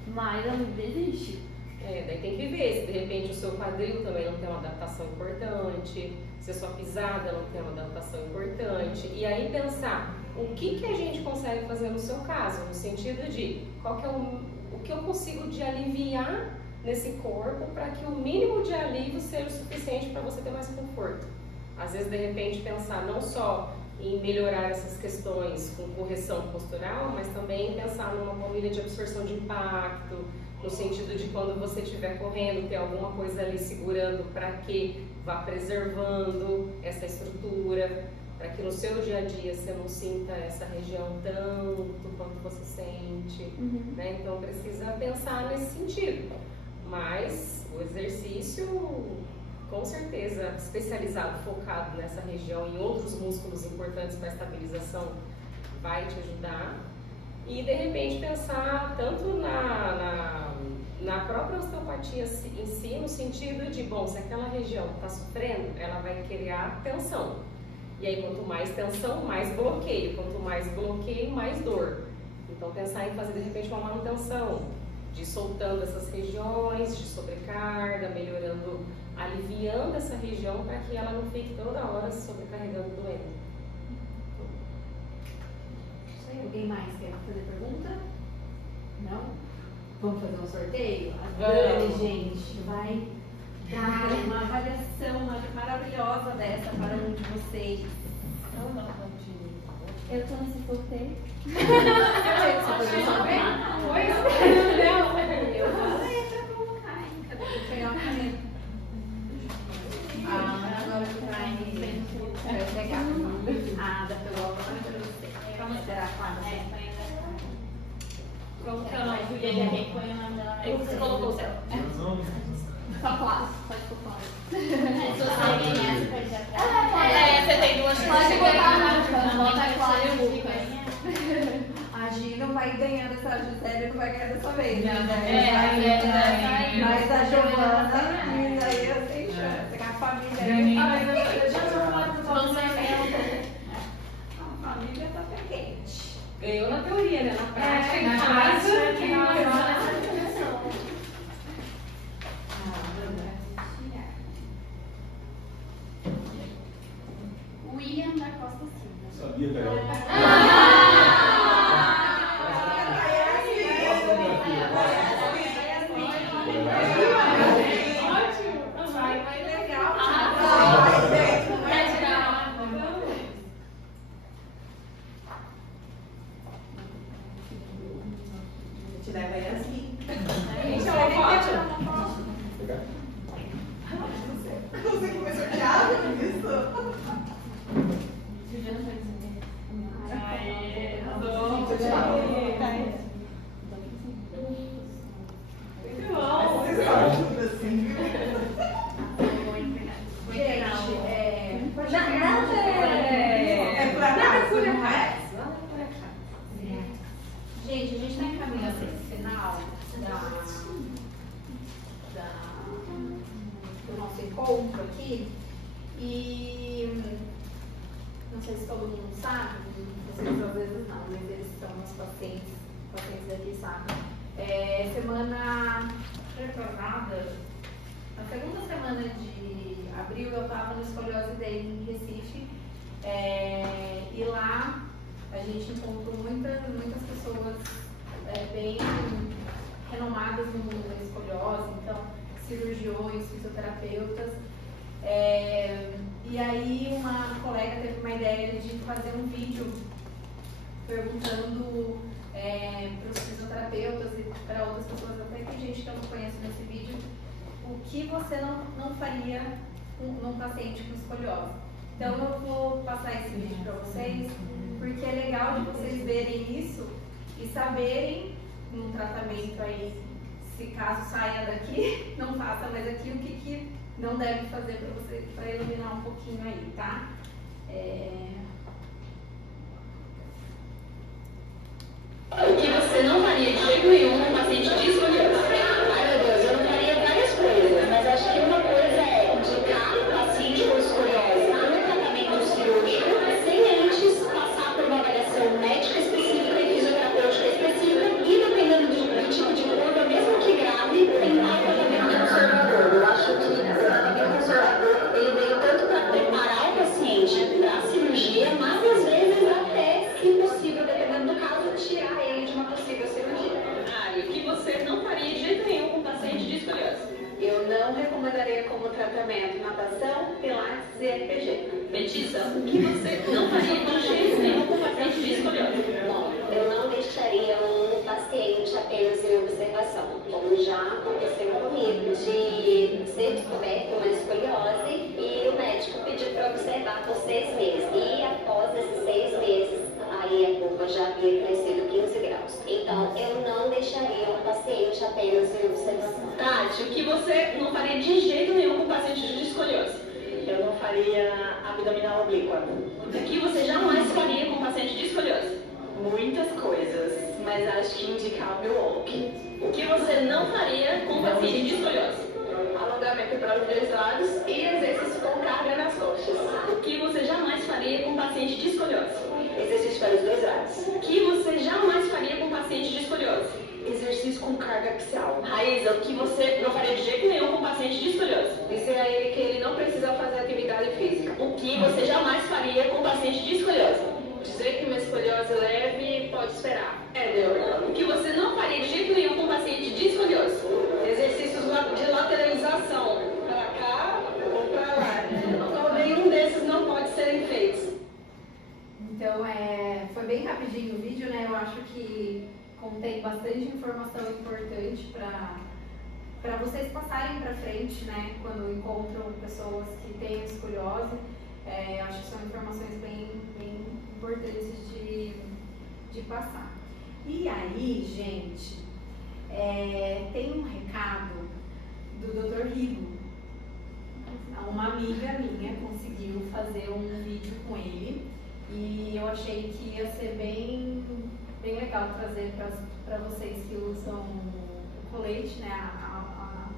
mas ela ainda existe. Daí tem que ver se de repente o seu quadril também não tem uma adaptação importante, se a sua pisada não tem uma adaptação importante, e aí pensar o que a gente consegue fazer no seu caso, no sentido de qual que é o que eu consigo de aliviar nesse corpo para que o mínimo de alívio seja o suficiente para você ter mais conforto. Às vezes, de repente, pensar não só em melhorar essas questões com correção postural, mas também pensar numa palmilha de absorção de impacto, no sentido de quando você estiver correndo, ter alguma coisa ali segurando para que vá preservando essa estrutura, para que no seu dia a dia você não sinta essa região tanto quanto você sente, né? Então precisa pensar nesse sentido. Mas o exercício, com certeza, especializado, focado nessa região, em outros músculos importantes para a estabilização, vai te ajudar. E de repente pensar tanto na própria osteopatia em si, no sentido de, bom, se aquela região está sofrendo, ela vai criar tensão. E aí quanto mais tensão, mais bloqueio. Quanto mais bloqueio, mais dor. Então pensar em fazer de repente uma manutenção, de soltando essas regiões, de sobrecarga, melhorando, aliviando essa região para que ela não fique toda hora se sobrecarregando, doendo. Alguém mais quer fazer pergunta? Não? Vamos fazer um sorteio? A Vamos. Dani, gente, vai dar uma avaliação maravilhosa dessa para um de vocês. Eu tô nesse sorteio. Você saber? Foi eu? Eu falei pra colocar, hein? Cadê? Vou pegar uma caneta. Agora vai pegar. Da pegou pra você. Vamos esperar a quadra. Como que é o nome? Juliana, quem põe o nome dela? Você colocou o seu? Só classe, pode por fora. Se você tem essa, pode atrás. Você tem duas classes. Bota a classe. A Gi não vai ganhar dessa, a Gisele não vai ganhar dessa vez, né? Mas a Giovana, e aí eu sei chance, com a família aí. Eu já não falo do todo a família tá bem quente. Ganhou na teoria, né? Na prática, em na casa, que não é William da Costa Silva. Sabia que era. Ótimo! Vai legal. Te leva aí assim. Gente, eu vou foto. Você começou teatro disso? Juliana foi dizer. Aê, Muito bom. bom. Vocês estão juntos assim. Gente, Por acaso, não é? Gente, a gente está encaminhando para esse final do nosso encontro aqui e não sei se todo mundo sabe, vocês às vezes não, mas eles são os pacientes aqui sabem. Semana retornada, na segunda semana de abril eu estava no Escoliose Day em Recife e lá a gente encontrou muitas pessoas bem renomadas no mundo da escoliose, então cirurgiões, fisioterapeutas. E aí uma colega teve uma ideia de fazer um vídeo perguntando para os fisioterapeutas e para outras pessoas, até que gente que eu não conheço nesse vídeo, o que você não faria num paciente com escoliose. Então eu vou passar esse vídeo para vocês, porque é legal de vocês verem isso e saberem num tratamento aí se caso saia daqui, não faça mais aqui, o que não deve fazer para você, para iluminar um pouquinho aí, tá? O que você não faria de jeito nenhum com um paciente de escoliose? Ai meu Deus, eu não faria várias coisas, mas acho que uma coisa é indicar o paciente com escoliose para um tratamento cirúrgico sem antes passar por uma avaliação médica específica e fisioterapêutica específica e, dependendo do tipo de curva, mesmo que grave, tentar o tratamento conservador. Eu acho que o tratamento conservador ele veio tanto para preparar o paciente para a cirurgia, mas às vezes até, se possível, dependendo do caso, tirar ele de uma possível cirurgia. Ah, e o que você não faria de jeito nenhum com um paciente de escoliose? Eu não recomendaria como tratamento natação, pilates e RPG. Betissa, o que você não faria de jeito nenhum com um paciente de escoliose? Bom, eu não deixaria um paciente apenas em observação, como já aconteceu comigo, de ser descoberto uma escoliose e o médico pediu para observar por 6 meses. E após esses 6 meses, aí a curva já havia crescido 15 graus. Então, eu não deixaria um paciente apenas em observação. Tati, o que você não faria de jeito nenhum com o paciente de escoliose? Eu não faria abdominal oblíqua. O que você jamais faria com o paciente de escoliose? Muitas coisas, mas acho que indicar o meu walk. O que você não faria com o paciente de escoliose? Alongamento para os 2 lados e exercício com carga nas coxas. O que você jamais faria com o paciente de escoliose? Exercício para os 2 lados. O que você jamais faria com o paciente de escoliose? Exercício com carga axial. Raíza, o que você não faria de jeito nenhum com o paciente de escoliose? Dizer a ele que ele não precisa fazer atividade física. O que você jamais faria com o paciente de escoliose? Dizer que uma escoliose leve pode esperar. O que você não faria de jeito nenhum com o paciente de escoliose? Exercícios de lateralização, para cá ou para lá. Então, nenhum desses não pode serem feitos. Então, foi bem rapidinho o vídeo, né? Eu acho que contém bastante informação importante para vocês passarem para frente, né? Quando encontram pessoas que têm escoliose. Eu acho que são informações bem importantes de passar. E aí, gente, tem um recado do Dr. Rigo. Uma amiga minha conseguiu fazer um vídeo com ele e eu achei que ia ser bem legal trazer para vocês que usam o colete, né? A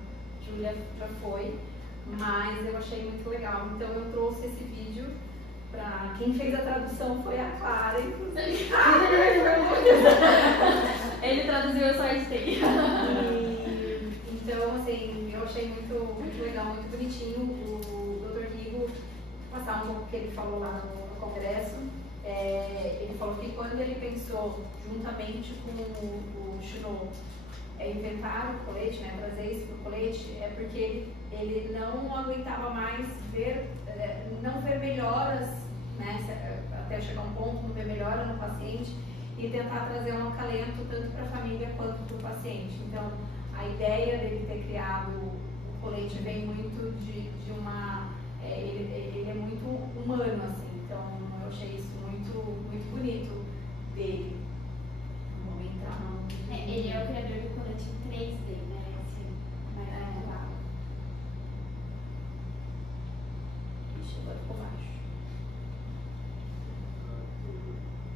Júlia já foi, mas eu achei muito legal. Então eu trouxe esse vídeo para quem fez a tradução foi a Clara, inclusive. Ele traduziu, eu só editei. Então, assim, eu achei muito legal, muito bonitinho o Dr. Rigo passar um pouco o que ele falou lá no congresso. Ele falou que quando ele pensou, juntamente com o Shuno, inventar o colete, né, trazer isso para o colete, é porque ele não aguentava mais não ver melhoras, né, até chegar um ponto, não ver melhora no paciente e tentar trazer um acalento tanto para a família quanto para o paciente. Então, a ideia dele ter criado o colete vem muito de uma... ele é muito humano, assim, então eu achei isso muito bonito dele. Vamos entrar no... Ele é o criador do colete 3D, né? Lá. Ixi, agora ficou baixo.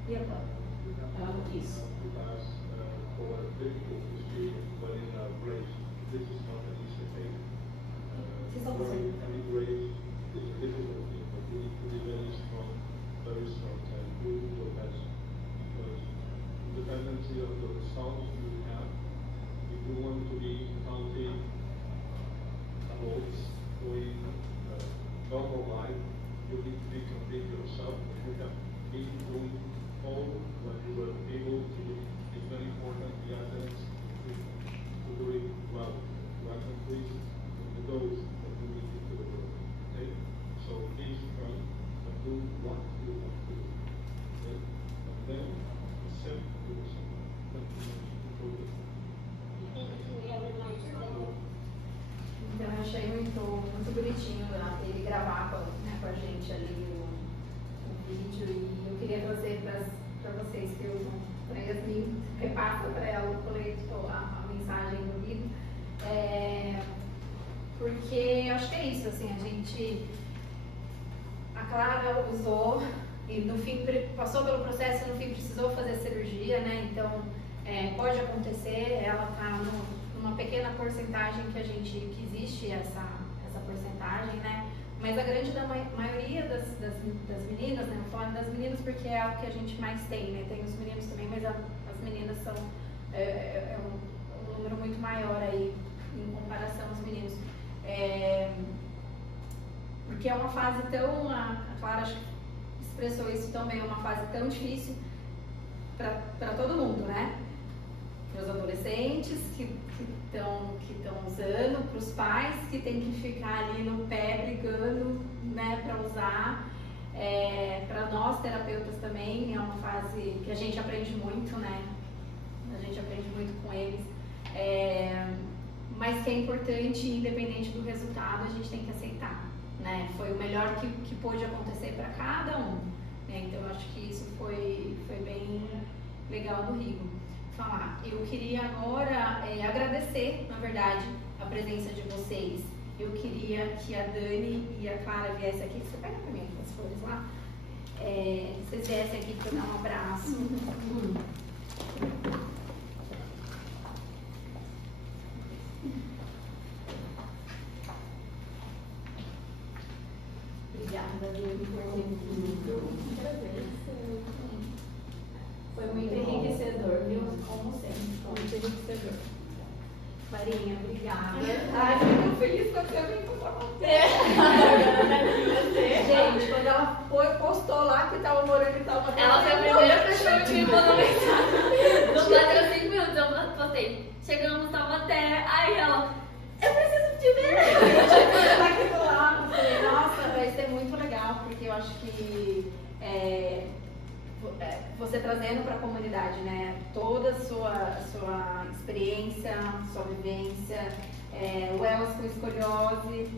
E agora? Isso. Vocês estão conseguindo? Dependency of the results you have, if you want to be healthy adults doing normal life, you need to be complete yourself. You have been doing all what you were able to do. It's very important the athletes to do it well, to accomplish the goals that you need to do. Okay? So please try and do what you want to do. Okay? And then accept yourself. Então eu achei muito bonitinho ele gravar com a gente ali o vídeo e eu queria trazer para vocês que usam, a Yasmin repassa para ela o colete, a mensagem do vídeo, acho que é isso, assim, a Clara usou e no fim passou pelo processo e no fim precisou fazer cirurgia, né? Então pode acontecer, ela está numa pequena porcentagem que existe essa porcentagem, né? Mas a grande maioria das meninas, né? Vou falar das meninas porque é o que a gente mais tem, né? Tem os meninos também, mas as meninas são um número muito maior aí em comparação aos meninos. Porque é uma fase tão, a Clara acho que expressou isso também, é uma fase tão difícil para todo mundo, né? Para os adolescentes que estão usando, para os pais que tem que ficar ali no pé brigando, né, para usar, para nós terapeutas também é uma fase que a gente aprende muito, né? A gente aprende muito com eles, mas que é importante, independente do resultado, a gente tem que aceitar, né? Foi o melhor que pôde acontecer para cada um, né? Então eu acho que isso foi bem legal do Rigo falar. Eu queria agora agradecer, na verdade, a presença de vocês. Eu queria que a Dani e a Clara viessem aqui. Você pega pra mim as flores lá? Vocês viessem aqui para dar um abraço. Obrigada, Dani, por ter vindo. Foi muito enriquecedor, viu? Como sempre, muito enriquecedor. Marinha, obrigada. Ai, fico muito feliz quando eu vim encontrar você. Gente, quando ela postou lá que tava morando em Taubaté, Ela foi a primeira pessoa que me mandou mensagem. Não bateu 5 minutos, eu postei. Chegamos em Taubaté, aí ela, eu preciso te ver. Eu aqui do lado, falei, nossa, vai ser muito legal, porque eu acho que você trazendo para a comunidade, né, toda a sua experiência, sua vivência, o Elas com Escoliose,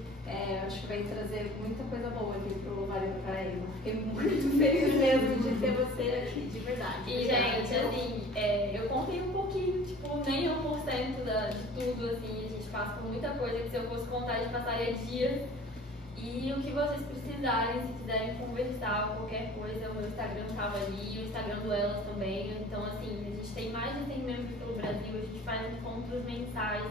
acho que vai trazer muita coisa boa aqui pro Vale do Paraíba. Fiquei muito feliz mesmo de ter você aqui, de verdade. E, gente, assim, eu contei um pouquinho, tipo, nem 1% de tudo, assim, a gente passa por muita coisa que se eu fosse contar, a gente passaria dias. E o que vocês precisarem, se quiserem conversar ou qualquer coisa, o meu Instagram estava ali, o Instagram do Elas também. Então, assim, a gente tem mais de 100 membros pelo Brasil, a gente faz encontros mensais,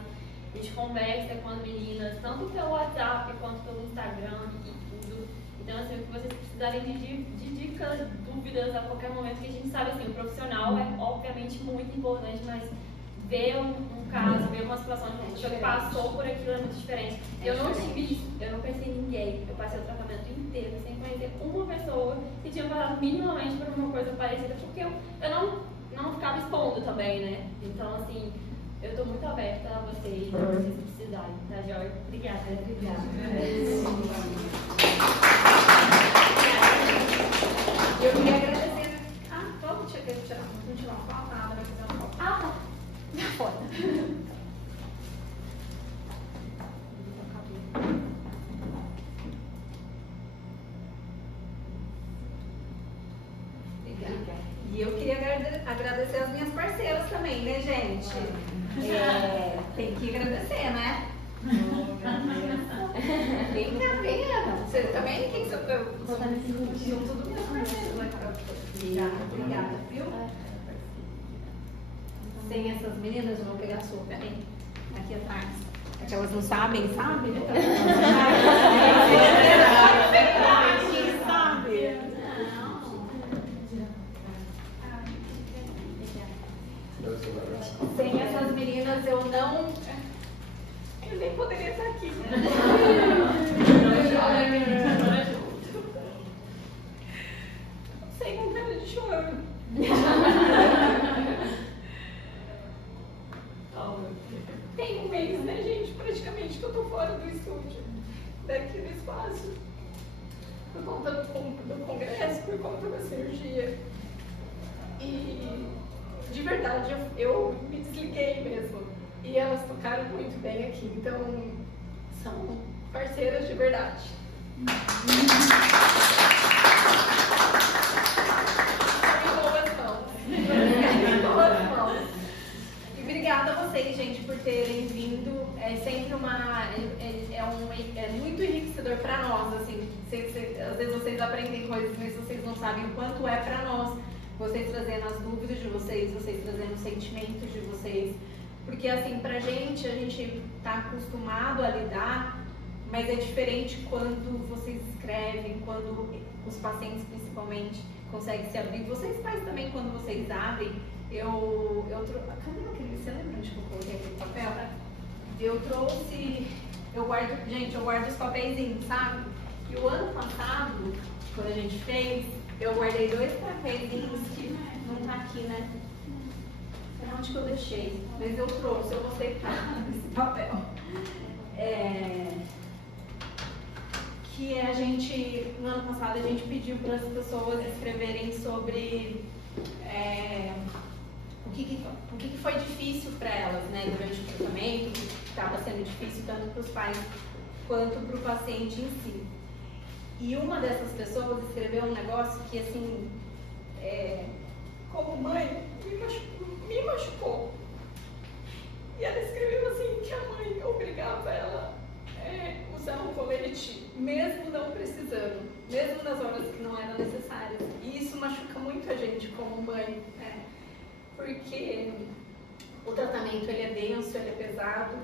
a gente conversa com as meninas, tanto pelo WhatsApp quanto pelo Instagram e tudo. Então, assim, o que vocês precisarem de dicas, dúvidas a qualquer momento, que a gente sabe, assim, o profissional é obviamente muito importante, mas ver um caso, ver uma situação de uma pessoa que passou por aquilo é muito diferente. Eu não tive isso, eu não conheci ninguém, eu passei o tratamento inteiro sem conhecer uma pessoa que tinha passado minimamente por uma coisa parecida, porque eu não ficava expondo também, né? Então, assim, eu tô muito aberta a vocês, se vocês precisarem, tá, Jorge? Obrigada. Eu queria agradecer. Vamos tirar uma foto, nada, vai fazer uma foto. Tá. Foto. Obrigada. E eu queria agradecer as minhas parceiras também, né, gente? Tem que agradecer, né? Venha. Você também? Quem são tudo meus parceiros, né, Carol? Obrigada, viu? Sem essas meninas, eu vou pegar a sua, peraí, aqui atrás. É que elas não sabem, sabe? Sem essas meninas eu nem poderia estar aqui. Sem com cara de choro. Tem um mês, né, gente? Praticamente que eu tô fora do estúdio, daqui do espaço, por conta do congresso, por conta da cirurgia. E de verdade eu me desliguei mesmo. E elas tocaram muito bem aqui, então são parceiras de verdade. Estão em boas mãos. E obrigada a vocês, gente, por terem vindo. é sempre é muito enriquecedor para nós, assim, às vezes vocês aprendem coisas, mas vocês não sabem o quanto é para nós, vocês trazendo as dúvidas de vocês trazendo os sentimentos de vocês, porque assim, pra gente, a gente tá acostumado a lidar, mas é diferente quando vocês escrevem, quando os pacientes principalmente conseguem se abrir, vocês pais também, quando vocês abrem, cadê aquele, você lembra onde que eu coloquei aquele papel? Eu guardo os papeizinhos, sabe? E o ano passado, quando a gente fez, eu guardei 2 papeizinhos que não tá aqui, né? Sei onde que eu deixei, mas eu trouxe, eu vou separar esse papel. Que a gente, no ano passado, a gente pediu para as pessoas escreverem sobre o que foi difícil para elas, né, durante o tratamento, que estava sendo difícil tanto para os pais quanto para o paciente em si. E uma dessas pessoas escreveu um negócio que, assim, como mãe, me machucou. E ela escreveu assim que a mãe obrigava ela a usar um colete, mesmo não precisando, mesmo nas horas que não eram necessárias. E isso machuca muito a gente como mãe, né? Porque o tratamento ele é denso, ele é pesado,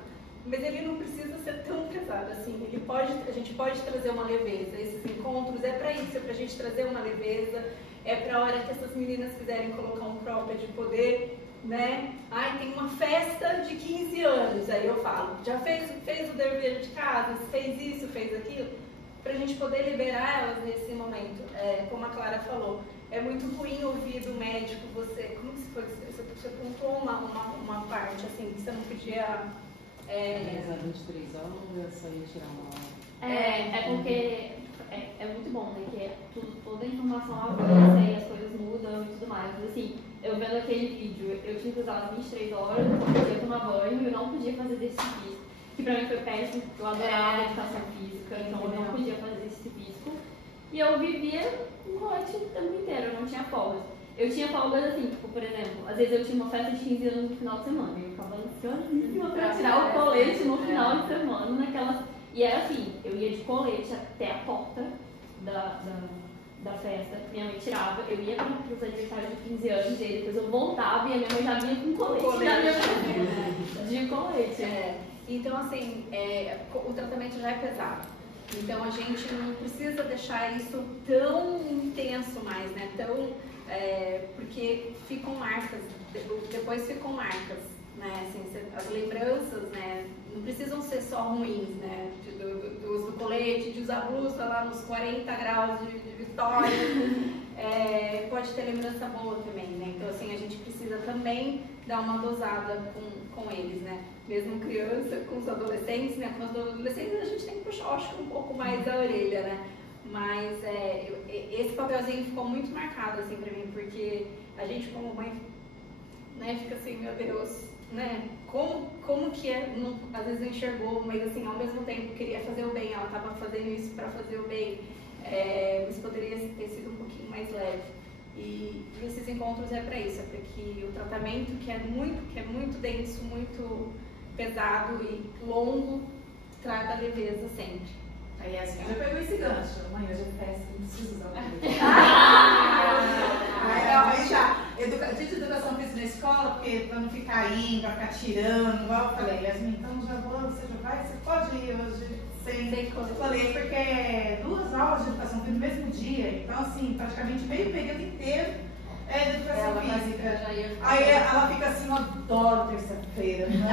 mas ele não precisa ser tão pesado assim. A gente pode trazer uma leveza. Esses encontros é para isso, é para a gente trazer uma leveza, é para a hora que essas meninas quiserem colocar um cropped de poder, né? Ai, tem uma festa de 15 anos, aí eu falo, já fez o dever de casa, fez isso, fez aquilo, pra gente poder liberar elas nesse momento. Como a Clara falou, é muito ruim ouvir do médico como que você pontuou uma parte, assim, que você não podia... Às 23 horas eu só ia tirar uma hora. Porque é muito bom, né? Que toda a informação avança e as coisas mudam e tudo mais. Mas assim, eu vendo aquele vídeo, eu tinha que usar as 23 horas, eu podia tomar banho, eu não podia fazer exercício físico, que pra mim foi péssimo, porque eu adorava a educação física, então eu não podia fazer exercício físico. E eu vivia um colete o tempo inteiro, eu não tinha folgas. Eu tinha folgas assim, tipo, por exemplo, às vezes eu tinha uma festa de 15 anos no final de semana, eu ficava ansiosíssima pra tirar o colete no final de semana, naquelas... E era assim, eu ia de colete até a porta da festa, minha mãe tirava, eu ia para os aniversários de 15 anos e depois eu voltava e a minha mãe já vinha com colete de colete. Então, assim, o tratamento já é pesado. Então, a gente não precisa deixar isso tão intenso mais, né? Porque ficam marcas, depois ficam marcas, né? Assim, as lembranças, né? Não precisam ser só ruins, né? Do uso do colete, de usar blusa lá nos 40 graus de Vitória. Pode ter lembrança boa também, né? Então, assim, a gente precisa também dar uma dosada com eles, né? Mesmo criança, com os adolescentes, né? Com os adolescentes a gente tem que puxar, acho que um pouco mais a orelha, né? Mas esse papelzinho ficou muito marcado, assim, pra mim, porque a gente como mãe, né, fica assim, meu Deus, né? Como que às vezes enxergou, mas assim, ao mesmo tempo queria fazer o bem, ela estava fazendo isso para fazer o bem, mas poderia ter sido um pouquinho mais leve. E esses encontros é para isso, é para que o tratamento que é muito denso, muito pesado e longo, traga leveza sempre. Aí assim, já pegou esse gancho, mãe, hoje é festa, não preciso usar o colete. Aí já, de educação física na escola, porque pra não ficar indo, pra ficar tirando, igual eu falei, Yasmin, então você pode ir hoje sem colete, porque é 2 aulas de educação física no mesmo dia, então assim, praticamente meio período inteiro de educação física. Aí ela fica assim, eu adoro terça-feira, eu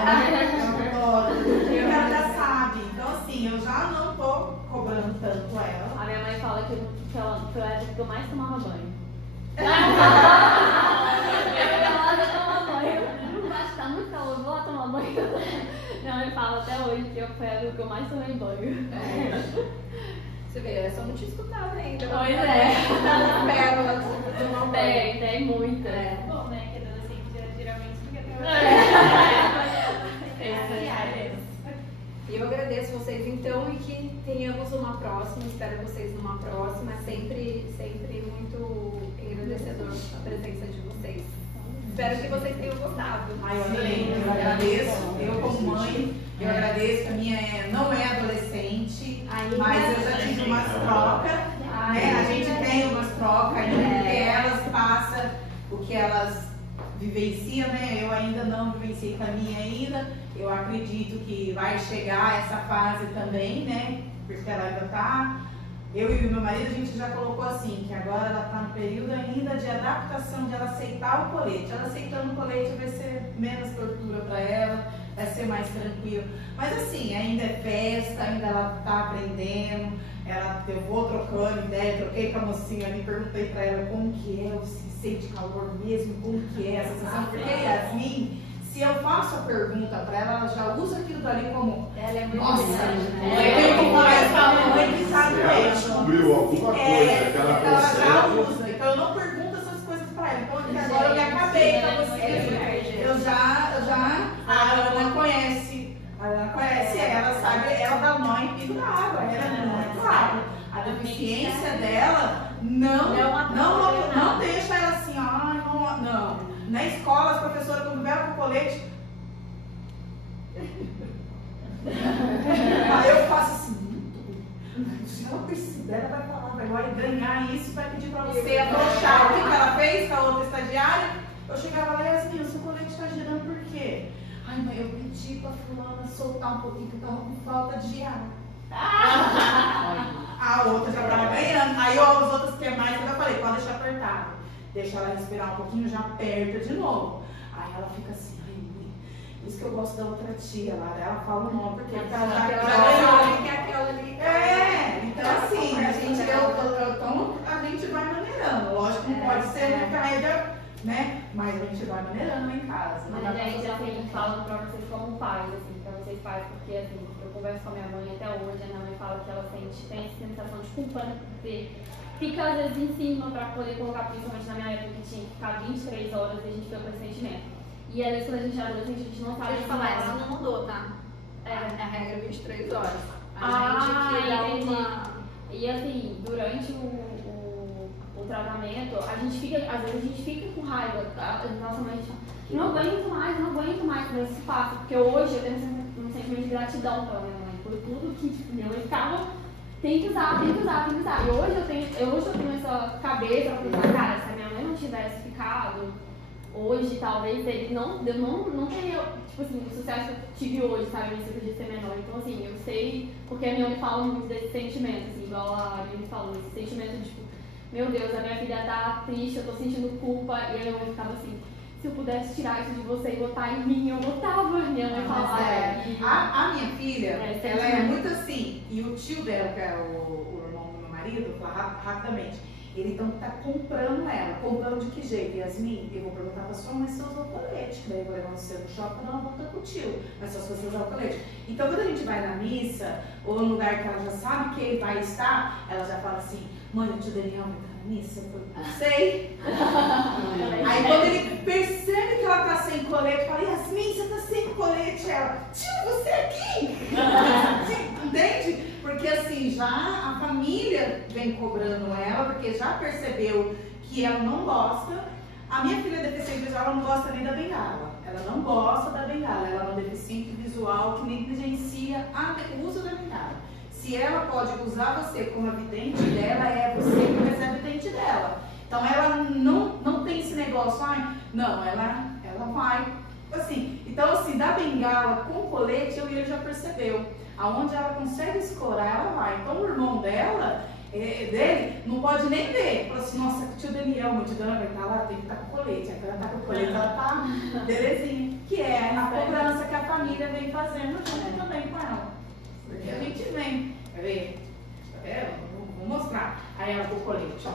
adoro, porque ela já sabe, então assim, eu já não tô cobrando tanto ela. A minha mãe fala que foi a época que eu mais tomava banho. Eu acho que tá muito calor, vou lá tomar banho. Minha mãe fala até hoje que foi a época que eu mais tomei banho. Você vê, eu só não te escutava ainda. Pois tem muita. Bom, né? Que adolescente geralmente fica E eu agradeço vocês então e que tenhamos uma próxima, espero vocês numa próxima, sempre muito engrandecedor a presença de vocês. Espero que vocês tenham gostado. Ai, eu adorei, eu agradeço. Eu como mãe, eu agradeço que a minha não é adolescente, mas eu já tive umas trocas, né? A gente tem umas trocas ainda, porque elas passam o que elas vivenciam, né? Eu ainda não vivenciei com a minha ainda. Eu acredito que vai chegar essa fase também, né? Porque ela ainda tá. Eu e o meu marido, a gente já colocou assim, que agora ela está no período ainda de adaptação, de ela aceitar o colete. Ela aceitando o colete vai ser menos tortura para ela, vai ser mais tranquilo. Mas assim, ainda é festa, ainda ela está aprendendo. Eu vou trocando ideia, troquei com a mocinha ali, perguntei para ela como que é, se sente calor mesmo, como que é essa sensação. Porque Yasmin, se eu faço a pergunta para ela, ela já usa aquilo dali como. Ela é muito nossa, né? eu tenho que falar essa mãe que sabe descobriu alguma coisa que ela ela já consegue. usa. Então eu não pergunto essas coisas para ela. Então aqui agora eu me acabei para você. Eu já. A Ana conhece. A Ana conhece ela, sabe? Ela dá mãe e da água. Ela é muito claro. A deficiência dela não deixa ela assim, não. Na escola, as professoras, quando vieram com o colete, aí eu faço assim, se ela perceber, ela vai falar, vai ganhar isso, vai pedir pra você afrouxar. O que ela fez com a outra estagiária? Eu chegava lá e Yasmin, o seu colete está girando por quê? Ai, mãe, eu pedi pra fulana soltar um pouquinho, que eu tava com falta de ar. A outra já tava ganhando. Aí as outras que é mais, eu já falei, pode deixar apertado. Deixa ela respirar um pouquinho, já aperta de novo. Aí ela fica assim, ai, isso que eu gosto da outra tia lá, ela fala o nome, porque ela já ganhou. Que é aquela ali. Então assim, a gente vai maneirando. Lógico que não pode ser uma carga, né? Mas a gente vai maneirando em casa. Mas gente, assim, falando pra vocês como pais, assim, pra vocês pais, porque assim, eu converso com a minha mãe até hoje, a minha mãe fala que ela tem essa sensação de culpa, né, porque fica às vezes em cima pra poder colocar, principalmente na minha época que tinha que ficar 23 horas e a gente fica com esse sentimento. E às vezes quando a gente é adolescente, a gente não sabe. Deixa eu falar, isso não mudou, tá? É. A regra é 23 horas. Entendi. E assim, durante o tratamento, a gente fica, às vezes a gente fica com raiva. Nossa mãe fala, não aguento mais, mas isso passa. Porque hoje eu tenho um sentimento de gratidão pela minha mãe, por tudo que tipo, minha mãe ficava, tem que usar. E hoje eu tenho essa cabeça pra pensar, cara, se a minha mãe não tivesse ficado, hoje talvez eu não teria, tipo assim, o sucesso que eu tive hoje, sabe? Isso podia ser menor. Então assim, eu sei, porque a minha mãe fala muito desse sentimento, assim, igual a Aline falou, esse sentimento de tipo, meu Deus, a minha filha tá triste, eu tô sentindo culpa, e a minha mãe ficava assim, se eu pudesse tirar isso de você e botar em mim, eu botava. Minha mãe falava. A minha filha, ela é muito assim, e o tio dela, que é o irmão do meu marido, fala rapidamente, ele então tá comprando ela. Comprando de que jeito? Yasmin, eu vou perguntar pra sua mãe se usa o colete, que daí eu vou levar você no shopping pra dar uma volta com o tio, mas só se você usar o colete. Então quando a gente vai na missa, ou num lugar que ela já sabe que ele vai estar, ela já fala assim, mãe, o tio Daniel vai estar na missa? Eu não sei. Aí quando ele percebe que ela tá sem colete, fala, Yasmin, você tá sem colete? Ela, tio, você aqui? Entende? Porque assim, já a família vem cobrando ela, porque já percebeu que ela não gosta. A minha filha deficiente visual, ela não gosta nem da bengala. Ela não gosta da bengala. Ela é uma deficiente visual que negligencia o uso da bengala. Se ela pode usar você como a vidente dela, é você que vai ser a vidente dela. Então ela não tem esse negócio, não, ela vai. Assim, então assim, da bengala com colete, eu e ele já percebeu. Aonde ela consegue escorar, ela vai. Então o irmão dele, não pode nem ver. Fala assim, nossa, o tio Daniel, meu tio Daniel vai estar lá, tem que estar com colete. Aí ela está com colete, ela está belezinha. Que é a cobrança que a família vem fazendo junto também com ela. Porque a gente vem, quer ver? Vou mostrar. Aí ela com o colete, ó.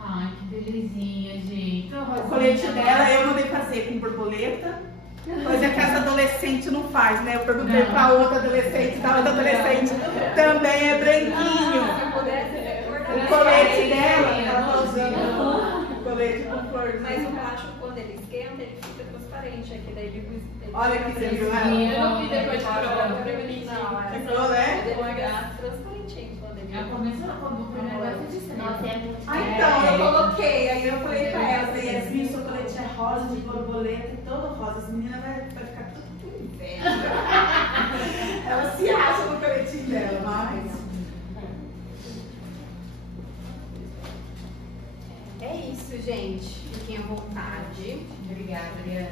Ai, que belezinha, gente. O colete dela eu mandei fazer com borboleta. Coisa que essa adolescente não faz, né? Eu perguntei pra outra adolescente, da outra adolescente também é branquinho. O colete dela, ela tá usando o colete com flor. Mas o plástico, quando ele esquenta, ele fica transparente. Aqui daí ele olha que você viu, Eu não vi depois de prova, pra mim. Não, ficou, né? Ele fica transparentinho quando ele Ela começou no primeiro negócio de estreia. Nossa, é muito Então, eu coloquei, aí eu falei pra ela, falei, Yasmin, o chocolate é rosa, de borboleta e todo rosa. As meninas vai ficar tudo com inveja. Ela se acha no coletinho dela, mas... É isso, gente. Fiquem à vontade. Obrigada, Adriana.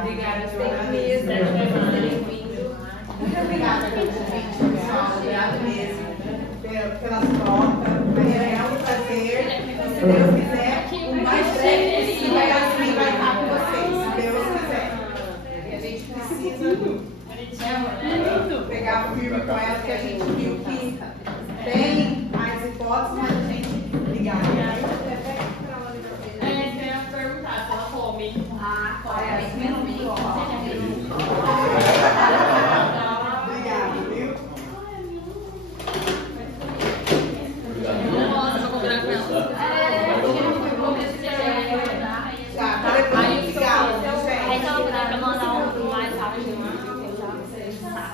Obrigada, Gostei mesmo de vocês terem vindo. Muito obrigada pelo convite, pessoal. Obrigada mesmo pelas trocas. É um prazer. Se Deus quiser, o mais breve possível, a Yasmin vai estar com vocês. Se Deus quiser. A gente precisa pegar firme com ela, porque a gente viu que tem mais hipóteses, mas a gente... Obrigada. Eu ia perguntar se ela come. Ah, realmente. Obrigada, viu? Nossa, vou combinar com ela. Tá, tá depois. Obrigada, gente. Aí então, dá pra mandar um mais rápido.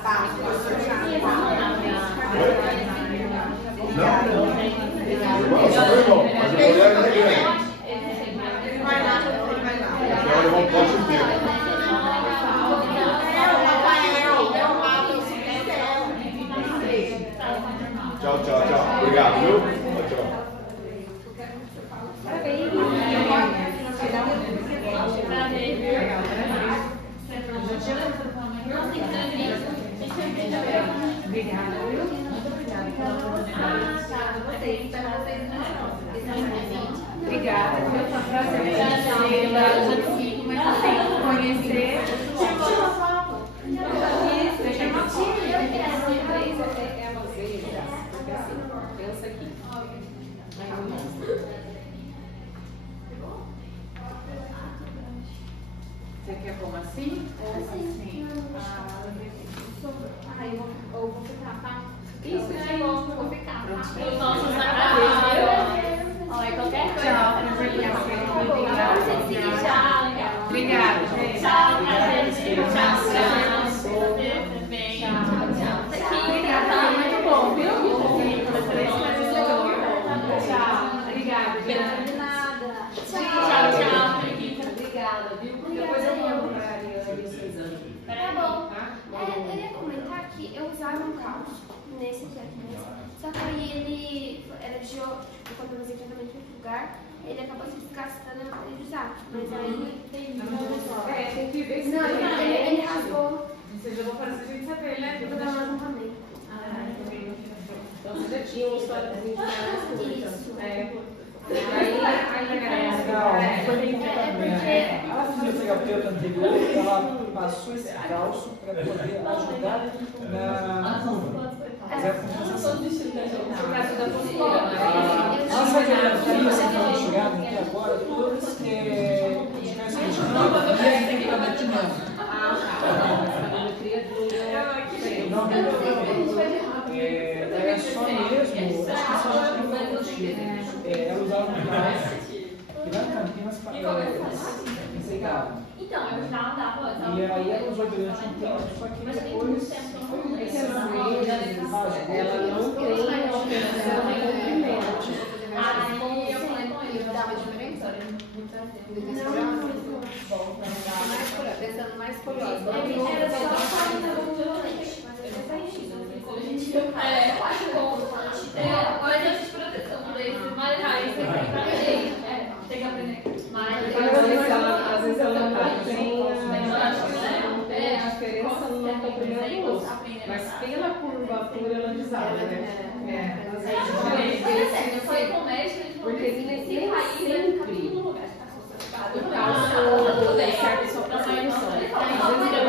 Tá, professor Thiago. Mas a mulher é grande. Ele vai lá, ele vai lá. Ela levou um pote inteiro. Tchau, tchau, tchau. Obrigado, viu? Tchau, tchau. Obrigada, viu? Muito obrigada pela oportunidade. Obrigada, foi um prazer conhecer. Pensa aqui. Você quer como assim? Assim. Eu vou ficar, tá? Isso, né? Vou ficar, tá? Os nossos agradeços. Olha, qualquer coisa. Tchau. Obrigada, gente. Tchau, prazer. Tchau, Obrigada, muito bom, viu? Tchau. Obrigada. De nada. tchau. Obrigada, viu? Depois eu mando pra Ariane os exames. Tá bom. Tá? Eu ia comentar que eu usava um calço nesse aqui mesmo. Só que aí ele era de tipo, quando eu fazia tratamento em outro lugar, ele acabou se desgastando na parede de usar. Mas aí Tem que ver se não, ele rasgou. Você jogou para a gente saber, né? Eu vou dar uma novamente. Então você já tinha um históriazinho de mais Isso. Aí agradece. A fisioterapeuta anterior, ela passou esse calço para poder ajudar na curva. Fazer a compensação. Por causa da postura, As radiografias que foram chegadas até agora, todas diversas tem que estar detinando. É só mesmo, acho que só a gente não contigo. Ela usava um calço que lá em Campinas receitava. Então, eu já andava. E aí ela usou durante um tempo, só que depois foi crescendo. Ela não tem alteração de comprimento. Aí eu falei com ele, Dava diferença? Pensando mais curiosa. Era só eu acho bom. Mas eu de proteção por isso, mas aí você tem que aprender. Tem que aprender. Mas Às vezes ela não tem a diferença no comprimento do osso. Mas pela curvatura ela desaba, né? Às vezes eu falei com o médico, ele falou porque que nem sempre sempre o calço serve só para solução. Às vezes